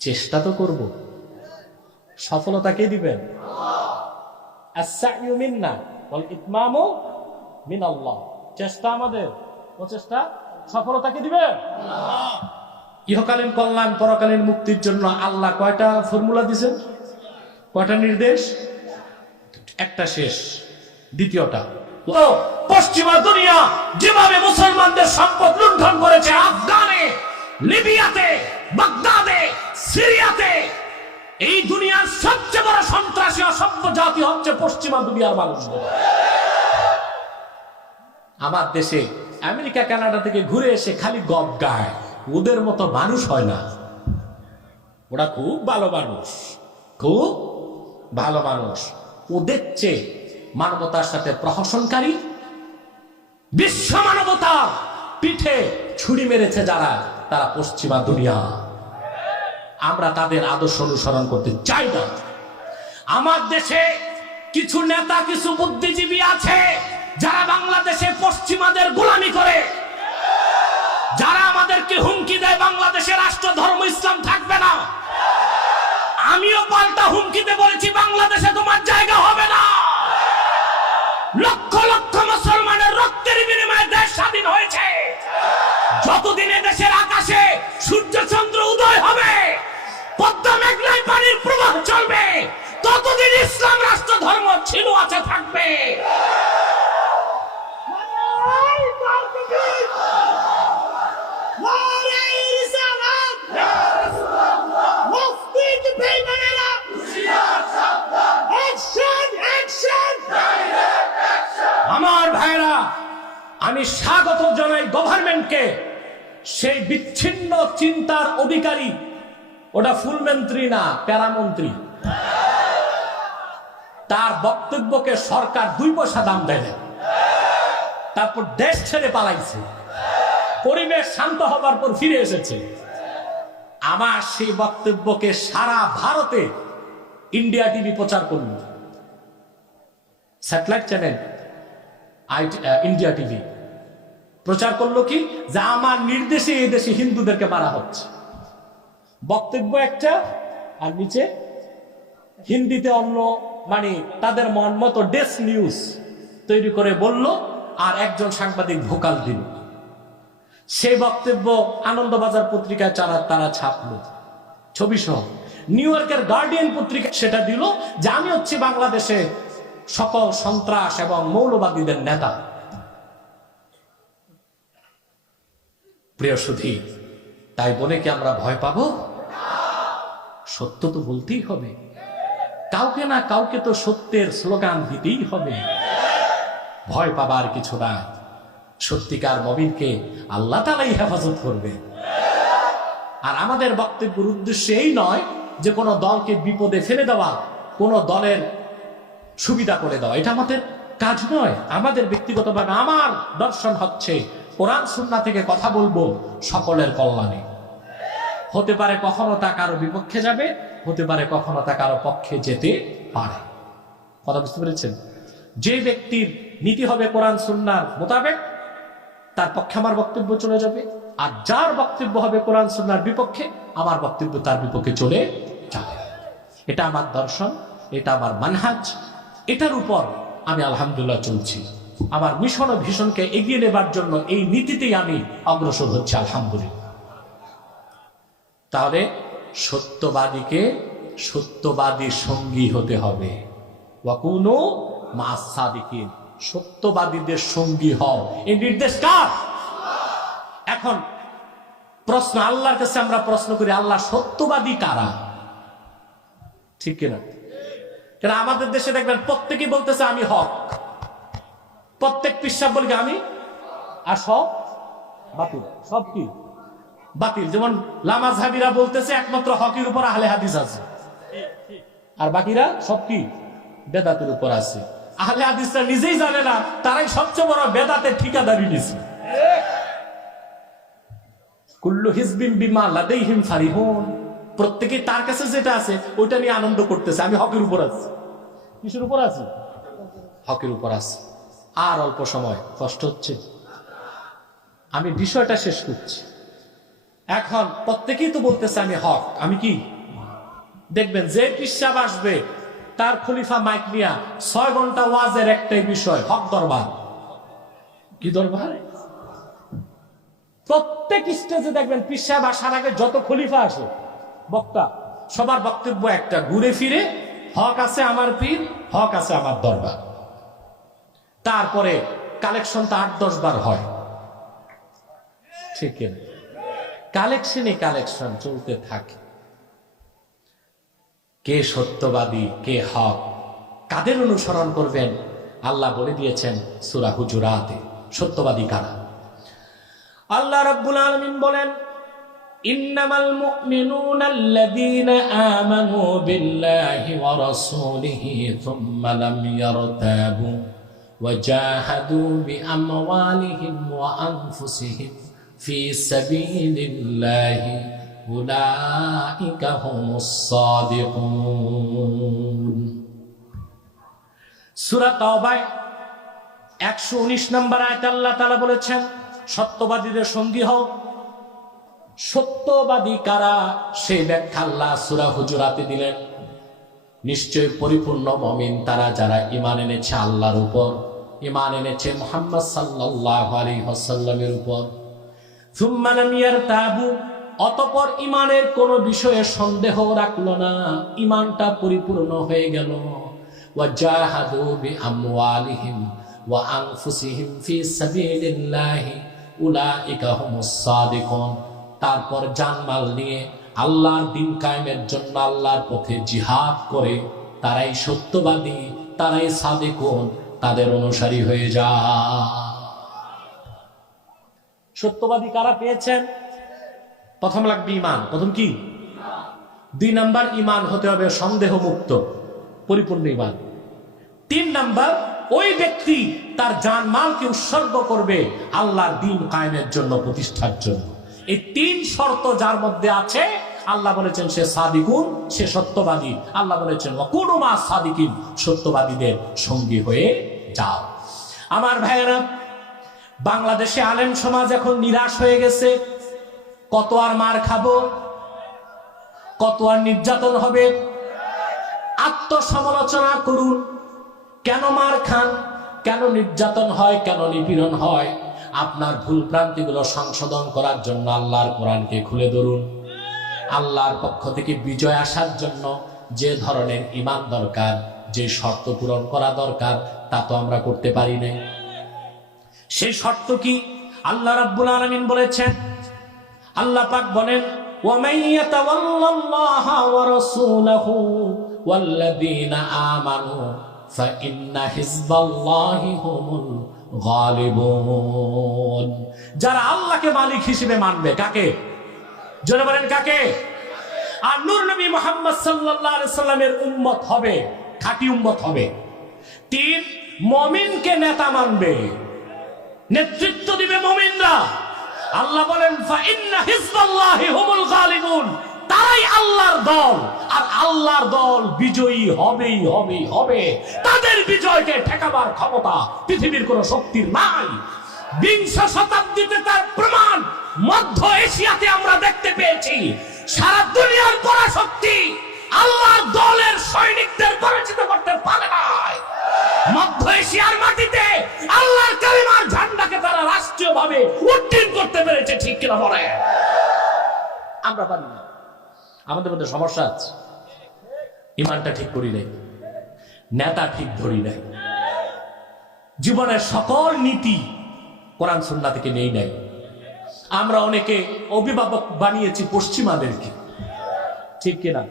চেষ্টা তো করব। সফলতা কে দিবেন? আস-সা'য়ু মিন্না ওয়াল ইতমামু মিনাল্লাহ। চেষ্টা আমাদের, প্রচেষ্টা, সফলতা কে দিবেন? আল্লাহ। ইহকালীন কল্যাণ, পরকালীন মুক্তির জন্য আল্লাহ কয়টা ফর্মুলা দিয়েছেন? কয়টা নির্দেশ? একটা শেষ, দ্বিতীয়টা পশ্চিমা দুনিয়া যেভাবে মুসলমানদের সম্পদ লুণ্ঠন করেছে, আফগানে, লিবিয়াতে, বাগদাদে, সিরিয়াতে, এই দুনিয়ার সবচেয়ে বড় সন্ত্রাসী অসভ্য জাতি হচ্ছে পশ্চিমা দুনিয়ার মানুষ। আমার দেশে আমেরিকা কানাডা থেকে ঘুরে এসে খালি গপ গায়, ওদের মতো মানুষ হয় না। ওরা খুব ভালো মানুষ, খুব ভালো মানুষ। ওদের চেয়ে মানবতার সাথে প্রহসনকারী, বিশ্ব মানবতা পিঠে ছুরি মেরেছে যারা, তারা পশ্চিমা দুনিয়া। আমরা তাদের আদর্শ অনুসরণ করতে চাই না। আমার দেশে কিছু নেতা, কিছু বুদ্ধিজীবী আছে যারা বাংলাদেশে পশ্চিমাদের গোলামি করে, যারা আমাদেরকে হুমকি দেয় বাংলাদেশে রাষ্ট্র ধর্ম ইসলাম থাকবে না। আমিও পাল্টা হুমকিতে বলেছি বাংলাদেশে তোমার জায়গা হবে না। লক্ষ লক্ষ মুসলমানের রক্তের বিনিময়ে দেশ স্বাধীন হয়েছে। যতদিনে দেশের আকাশে সূর্য চন্দ্র উদয় হবে, পদ্মা মেঘনায় পানির প্রবাহ চলবে, ততদিন ইসলাম রাষ্ট্র ধর্ম ছিল, আছে, থাকবে। আমার ভাইরা, আমি স্বাগত জানাই গভর্নমেন্টকে। সেই বিচ্ছিন্ন চিন্তার অধিকারী, ওটা ফুলমন্ত্রী না, প্যারামন্ত্রী, তার বক্তব্যকে সরকার 2 পয়সা দাম দেয় না। তারপর দেশ ছেড়ে পালাইছে, পরিবেশ শান্ত হবার পর ফিরে এসেছে। আমার সেই বক্তব্যকে সারা ভারতে ইন্ডিয়া টিভি প্রচার করল, স্যাটেলাইট চ্যানেল ইন্ডিয়া টিভি প্রচার করলো কি, যে আমার নির্দেশে এই দেশে হিন্দুদেরকে মারা হচ্ছে। বক্তব্য একটা, আর নিচে হিন্দিতে অন্য, মানে তাদের মন মতো ডেস্ক নিউজ তৈরি করে বলল, আর একজন সাংবাদিক ভোকাল দিল। সেই বক্তব্য আনন্দবাজার পত্রিকায় তারা ছাপলো ছবি সহ। নিউ ইয়র্কের গার্ডিয়ান পত্রিকা সেটা দিল যে আমি হচ্ছি বাংলাদেশে সকল সন্ত্রাস এবং মৌলবাদীদের নেতা। প্রিয় সুধী, তাই বলে কি আমরা ভয় পাবো? সত্য তো বলতেই হবে, কাউকে না কাউকে তো সত্যের স্লোগান দিতেই হবে। ভয় পাবার কিছু না। সত্যিকার মুমিনকে আল্লাহ তাআলাই হেফাজত করবে। আর আমাদের বক্তব্যের উদ্দেশ্য এই নয় যে কোনো দলকে বিপদে ফেলে দেওয়া, কোনো দলের সুবিধা করে দেওয়া, এটা আমাদের কাজ নয়। আমাদের ব্যক্তিগতভাবে আমার দর্শন হচ্ছে কোরআন সুন্নাহ থেকে কথা বলবো সকলের কল্যাণে। হতে পারে কখনো তা কারো বিপক্ষে যাবে, হতে পারে কখনো তা কারো পক্ষে যেতে পারে। কথা বুঝতে পেরেছেন? যে ব্যক্তির নীতি হবে কোরআন সুন্নাহর মোতাবেক, তার পক্ষে আমার বক্তব্য চলে যাবে, আর যার বক্তব্য হবে কোরআন সুন্নাহর বিপক্ষে, আমার বক্তব্য তার বিপক্ষে চলে যাবে। এটা আমার দর্শন, এটা আমার মানহাজ, এটার উপর আমি আলহামদুলিল্লাহ চলছি। আমার মিশন ও ভীষণকে এগিয়ে নেবার জন্য এই নীতিতেই আমি অগ্রসর হচ্ছি আলহামদুলিল্লাহ। তাহলে সত্যবাদীকে সত্যবাদীর সঙ্গী হতে হবে। ওয়াকুনু মা'আস সাদিকিন, সত্যবাদীদের সঙ্গী হও, এই নির্দেশ কার? এখন প্রশ্ন, আল্লাহর কাছে আমরা প্রশ্ন করি, আল্লাহ সত্যবাদী কারা? ঠিক কিনা? কেন আমাদের দেশে দেখবেন প্রত্যেকেই বলতেছে আমি হক, প্রত্যেক পিসাব বলি আমি, আর সব বাতিল। সব কি বাতিল? যেমন লামাযহাবীরা বলতেছে একমাত্র হকের উপর আহলে হাদিস আছে, আর বাকিরা সব কি বেদাতের উপর আছে। আহলে হাদিসরা নিজেই জানে না তারাই সবচেয়ে বড় বেদাতের ঠিকাদারি নিছে। কুল্লু হিজবিন বিমা লাদাইহিম ফারিহুন, প্রত্যেকে তার কাছে যেটা আছে ওইটা নিয়ে আনন্দ করতেছে। আমি হকের উপর আছি। কিসের উপর আছি? হকের উপর আছি। আর অল্প সময়, কষ্ট হচ্ছে, আমি বিষয়টা শেষ করছি। এখন প্রত্যেকেই তো বলতেছে আমি হক, আমি কি? দেখবেন যে পিসাব আসবে তার খলিফা মাইক নিয়া 6 ঘন্টা ওয়াজের একটাই বিষয়, হক দরবার। কি দরবার? প্রত্যেক স্টেজে দেখবেন পিসাব আসার আগে যত খলিফা আসে বক্তা, সবার বক্তব্য একটা, ঘুরে ফিরে হক আছে আমার পীর, হক আছে আমার দরবার। তারপরে কালেকশন তো 8-10 বার হয়, ঠিক না? কালেকশনই কালেকশন চলতে থাকে। কে সত্যবাদী, কে হক, কাদের অনুসরণ করবেন আল্লাহ বলে দিয়েছেন সূরা হুজুরাতে। সত্যবাদী কারা? আল্লাহ রাব্বুল আলামিন বলেন, ইন্নামাল মুমিনুনা আল্লাযীনা আমানু বিল্লাহি ওয়া রাসূলিহি থুম্মা লাম ইয়ারতাবু ওয়া জাহাদু বিআমওয়ালিহিম ওয়া আনফুসিহিম ফি সাবিলিল্লাহি উলাইকা হুমুস সাদিকুন। সূরা তাওবায় 119 নম্বর আয়াতে আল্লাহ তাআলা বলেছেন, সত্যবাদীদের সঙ্গী হও। সত্যবাদী কারা সেই ব্যাখ্যা আল্লাহ সূরা হুজুরাতে দিলেন। নিশ্চয় পরিপূর্ণ মুমিন তারা যারা ঈমান এনেছে আল্লাহর উপর, ঈমান এনেছে মুহাম্মদ সাল্লাল্লাহু আলাইহি ওয়াসাল্লামের উপর। সুম্মা লাম ইয়ারতাবু, অতঃপর ঈমানের কোন বিষয়ে সন্দেহ রাখলো না, ঈমানটা পরিপূর্ণ হয়ে গেল। ওয়া জাহাদু বিআমওয়ালিহিম ওয়া আনফুসিহিম ফি সাবিলিল্লাহি উলাইকা হুমুস সাদিকুন। তারপর জানমাল নিয়ে আল্লাহর দ্বীন কায়েমের জন্য আল্লাহর পথে জিহাদ করে তারাই সত্যবাদী, তারাই সাদিকুন, তাদের অনুসারী হয়ে যায়। সত্যবাদী কারা পেয়েছেন? প্রথম লাগবে ঈমান। প্রথম কি? 2 নাম্বার, ঈমান হতে হবে সন্দেহ মুক্ত, পরিপূর্ণ ঈমান। 3 নাম্বার, ওই ব্যক্তি তার জানমালকে উৎসর্গ করবে আল্লাহর দ্বীন কায়েমের জন্য, প্রতিষ্ঠার জন্য। এই 3 শর্ত যার মধ্যে আছে আল্লাহ বলেছেন সে সাদিকুন, সে সত্যবাদী। আল্লাহ বলেছেন ওয়াকুনু মা'আস সাদিকিন, সত্যবাদীদের সঙ্গী হয়ে যাও। আমার ভাইয়েরা, বাংলাদেশে আলেম সমাজ এখন নিরাশ হয়ে গেছে। কত আর মার খাবো, কত আর নির্যাতন হবে? আত্মসমালোচনা করুন। কেন মার খান, কেন নির্যাতন হয়, কেন নিপীড়ন হয়? আপনার ভুল ভ্রান্তিগুলো সংশোধন করার জন্য আল্লাহর কোরআনকে খুলে ধরুন। আল্লাহর পক্ষ থেকে বিজয় আসার জন্য যে ধরনের ঈমান দরকার, যে শর্ত পূরণ করা দরকার, তা তো আমরা করতে পারি না। সেই শর্ত কি? আল্লাহ রাব্বুল আলামিন বলেছেন, আল্লাহ পাক বলেন, ওয়ামান ইয়াতাওয়াল্লাল্লাহা ওয়া রাসূলাহু ওয়াল্লাযীনা আমানু ফাইন্না হিজবাল্লাহি হুমুল গালিবুন। যারা আল্লাহকে মালিক হিসেবে মানবে, কাকে? জোরে বলেন কাকে? আর নূর নবী মুহাম্মদ সাল্লাল্লাহু আলাইহি সাল্লামের উম্মত হবে, খাঁটি উম্মত হবে। 3, মুমিনকে নেতা মানবে, নেতৃত্ব দিবে মুমিনরা। আল্লাহ বলেন ফাইন্না হিজবাল্লাহি হুমুল গালিবুন, তারাই আল্লাহর দল, আর আল্লাহর দল বিজয়ী হবেই হবে হবে। তাদের বিজয়কে ঠেকাবার ক্ষমতা পৃথিবীর কোন শক্তির নাই। বিংশ শতাব্দীতে তার প্রমাণ মধ্য এশিয়াতে আমরা দেখতে পেয়েছি। সারা দুনিয়ার পরাশক্তি আল্লাহর দলের সৈনিকদের পরাজিত করতে পারে নাই। মধ্য এশিয়ার মাটিতে আল্লাহর কালিমার ঝান্ডাকে তারা রাষ্ট্রীয়ভাবে উড্ডীন করতে পেরেছে, ঠিক কিনা বলে? আমরা পারি না। আমাদের মধ্যে সমস্যা আছে, ইমানটা ঠিক করি নাই, নেতা ঠিক ধরি নাই, জীবনের সকল নীতি কোরআন সুন্নাহ থেকে নেই নাই। আমরা অনেকে অভিভাবক বানিয়েছি পশ্চিমাদেরকে, ঠিক কিনা?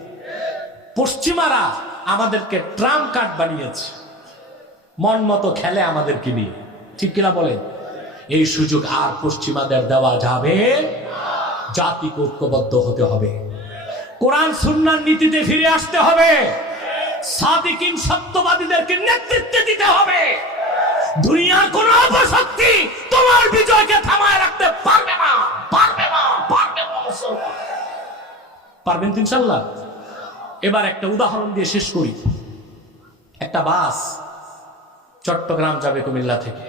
পশ্চিমারা আমাদেরকে ট্রাম্প কার্ড বানিয়েছে, মন মতো খেলে আমাদেরকে নিয়ে, ঠিক কিনা বলে? এই সুযোগ আর পশ্চিমাদের দেওয়া যাবে। জাতিকে ঐক্যবদ্ধ হতে হবে, কোরআন সুন্নাহর নীতিতে ফিরে আসতে হবে, সাদিকিন সত্যবাদীদেরকে নেতৃত্ব দিতে হবে। দুনিয়ার কোন অপশক্তি তোমার বিজয়কে থামায় রাখতে পারবে না, পারবে না, পারবে না। পারবেন ইনশাআল্লাহ। এবার একটা উদাহরণ দিয়ে শেষ করি। একটা বাস চট্টগ্রাম যাবে কুমিল্লা থেকে,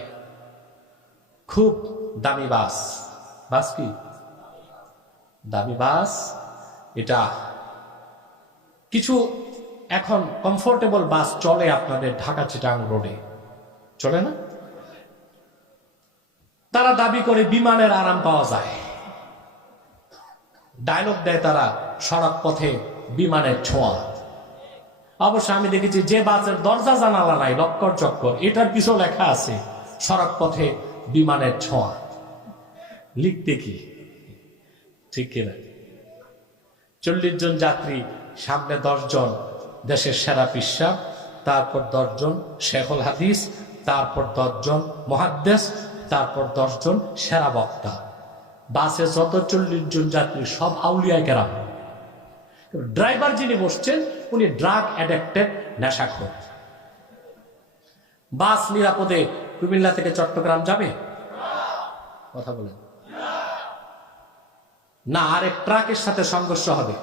খুব দামি বাস। বাস কি দামি বাস? এটা কিছু এখন কমফোর্টেবল বাস চলে আপনাদের ঢাকা চিটাং রোডে, চলে না? তারা দাবি করে বিমানের আরাম পাওয়া যায়, ডায়লগ দেয় তারা, সড়ক পথে বিমানের ছোঁয়া। অবশ্য আমি দেখেছি যে বাসের দরজা জানালা নাই, লক্কর চক্কর, এটার পিছু লেখা আছে সড়ক পথে বিমানের ছোঁয়া। লিখতে কি, ঠিক কিনা? 40 জন যাত্রী, সামনে 10 জন দেশের সেরা পিশাব, তারপর 10 জন শেখুল হাদিস, তারপর 10 জন মুহাদ্দিস, তারপর 10 জন সেরা বক্তা। বাসে যত 40 জন যাত্রী সব আউলিয়া কেরাম। ড্রাইভার যিনি বসছেন উনি ড্রাগ অ্যাডিক্টেড, নেশাখোর। বাস নিরাপদে কুমিল্লা থেকে চট্টগ্রাম যাবে? কথা বলেন না। আরেক ট্রাকের সাথে সংঘর্ষ হবে,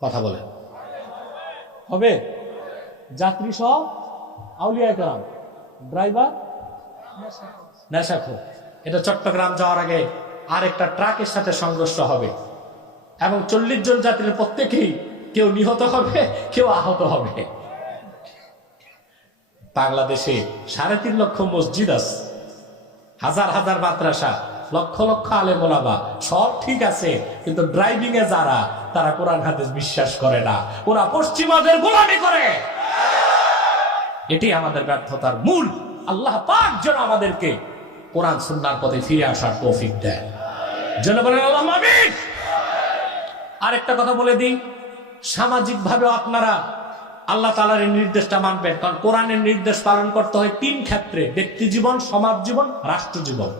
কথা বলেন হবে? যাত্রী সব আউলিয়া কেরাম, ড্রাইভার নেশাখোর। এটা চট্টগ্রাম যাওয়ার আগে আরেকটা ট্রাকের সাথে সংঘর্ষ হবে এবং 40 জন যাত্রীর প্রত্যেকেই কেউ নিহত হবে, কেউ আহত হবে। বাংলাদেশে 3.5 লক্ষ মসজিদ আছে, হাজার হাজার মাদ্রাসা, লক্ষ লক্ষ আলেম ওলামা, সব ঠিক আছে, কিন্তু ড্রাইভিং এ যারা, তারা কোরআন হাদিস বিশ্বাস করে না, ওরা পশ্চিমাদের গোলামি করে। এটি আমাদের ব্যর্থতার মূল। আল্লাহ পাক যেন আমাদেরকে কোরআন সুন্নাহর পথে ফিরে আসার তৌফিক দেন। যেন বলেন আল্লাহুম্মা আমিন। আরেকটা কথা বলে দিই, সামাজিক ভাবে আপনারা আল্লাহ তাআলার এই নির্দেশটা মানবেন, কারণ কোরআনের নির্দেশ পালন করতে হয় 3 ক্ষেত্রে: ব্যক্তি জীবন, সমাজ জীবন, রাষ্ট্র জীবন।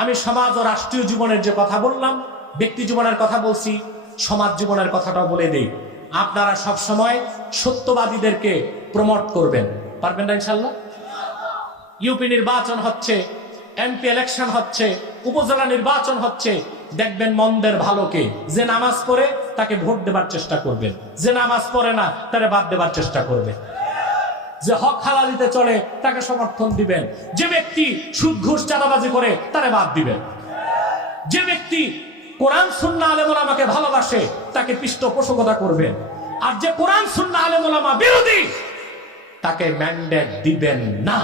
আমি সমাজ ও রাষ্ট্রীয় জীবনের যে কথা বললাম, ব্যক্তি জীবনের কথা বলছি, সমাজ জীবনের কথাটাও বলে দেই। আপনারা সব সময় সত্যবাদীদেরকে প্রমোট করবেন, পারবেন না ইনশাআল্লাহ? ইউপি নির্বাচন হচ্ছে, এমপি ইলেকশন হচ্ছে, উপজেলা নির্বাচন হচ্ছে, দেখবেন মন্দের ভালোকে, যে নামাজ পড়ে তাকে ভোট দেবার চেষ্টা করবেন, যে নামাজ পড়ে না তারে বাদ দেবার চেষ্টা করবেন, যে হক হালালিতে চলে তাকে সমর্থন দিবেন, যে ব্যক্তি সুদ ঘুষ চাঁদাবাজি করে তারে বাদ দিবেন, যে ব্যক্তি কোরআন সুন্নাহ আলেম ওলামাকে ভালোবাসে তাকে পৃষ্ঠপোষকতা করবেন, আর যে কোরআন সুন্নাহ আলেম ওলামা বিরোধী তাকে ম্যান্ডেট দিবেন না।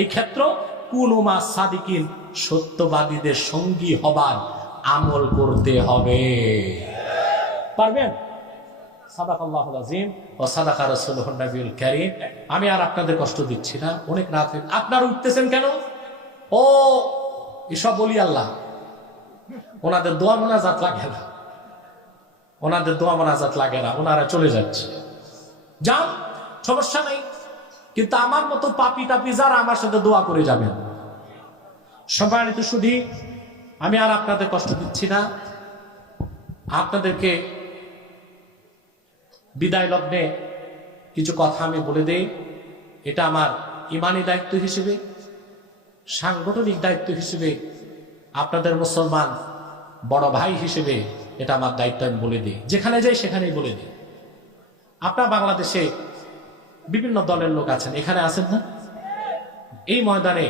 এই ক্ষেত্র কুনুমা সাদিকিন, সত্যবাদীদের সঙ্গী হবার আমল করতে হবে। পারবেন? সাদাকাল্লাহুল আযীম ওয়া সাদাকা রাসূলুহুন নবিয়ুল কারীম। আমি আর আপনাদের কষ্ট দিচ্ছি না, অনেক রাত হয়ে, আপনারা উঠতেছেন কেন? ও এসব বলি আল্লাহ, ওনাদের দোয়া মোনাজাত লাগে না, ওনাদের দোয়া মোনাজাত লাগে না, ওনারা চলে যাচ্ছে, যান, সমস্যা নেই। কিন্তু আমার মতো পাপি টাপি যারা আমার সাথে দোয়া করে যাবেন। সম্মানিত শুধু আমি আর আপনাদের কষ্ট দিচ্ছি না, আপনাদেরকে বিদায় লগ্নে কিছু কথা আমি বলে দেই। এটা আমার ইমানি দায়িত্ব হিসেবে, সাংগঠনিক দায়িত্ব হিসেবে, আপনাদের মুসলমান বড় ভাই হিসেবে এটা আমার দায়িত্ব, আমি বলে দিই। যেখানে যাই সেখানেই বলে দিই। আপনার বাংলাদেশে বিভিন্ন দলের লোক আছেন, এখানে আছেন না? এই ময়দানে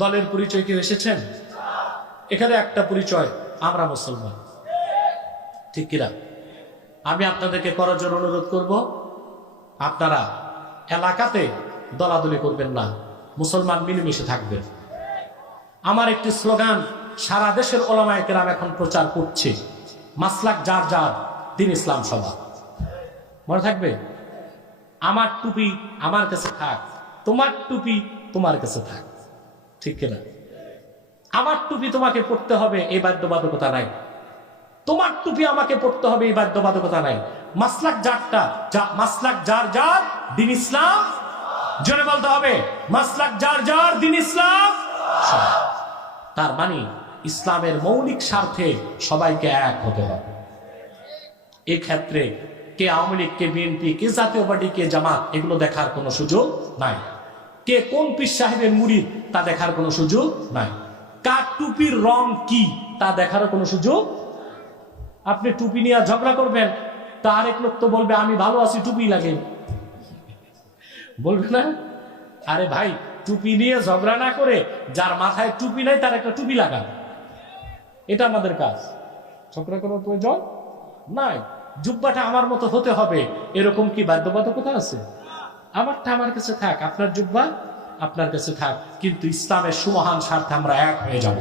দলের পরিচয় কেউ এসেছেন? এখানে একটা পরিচয়, আমরা মুসলমান। ঠিক কিনা? আমি আপনাদেরকে করার জন্য অনুরোধ করব, আপনারা এলাকাতে দলাদলি করবেন না, মুসলমান মিলেমিশে থাকবেন। আমার একটি স্লোগান সারা দেশের ওলামায়ে কেরাম এখন প্রচার করছে, মাসলাক যার যার, দ্বীন ইসলাম সবার। মনে থাকবে? আমার টুপি আমার কাছে থাক, তোমার টুপি তোমার কাছে থাক। ঠিক কিনা? আমার টুপি তোমাকে পড়তে হবে এই বাধ্যবাধকতা নাই, তোমার টুপি আমাকে পড়তে হবে এই বাধ্যবাধকতা নাই। মাসলাক যারটা, মাসলাক যার যার, দ্বীন ইসলাম। জোরে বলতে হবে, মাসলাক যার যার, দ্বীন ইসলাম। তার মানে ইসলামের মৌলিক স্বার্থে সবাইকে এক হতে হবে। এই ক্ষেত্রে কে আওয়ামী লীগ, কে বিএনপি, কে জাতীয় পার্টি, কে জামাত, এগুলো দেখার কোনো সুযোগ নাই। কে কোন পীর সাহেবের মুরিদ তা দেখার কোনো সুযোগ নাই। কার টুপির রং কি তা দেখার কোনো সুযোগ। আপনি টুপি নিয়ে ঝগড়া করবেন, তা আরেক লোক তো বলবে আমি ভালো আছি, টুপি লাগে, বলবে না? আরে ভাই, টুপি নিয়ে ঝগড়া না করে যার মাথায় টুপি নাই তার একটা টুপি লাগান, এটা আমাদের কাজ। ঝগড়া করার প্রয়োজন নাই। জুব্বাটা আমার মতো হতে হবে এরকম কি বাধ্যবাধকতা আছে? আমারটা আমার কাছে থাক, আপনার জুব্বা আপনার কাছে থাক, কিন্তু ইসলামের সুমহান স্বার্থে আমরা এক হয়ে যাব।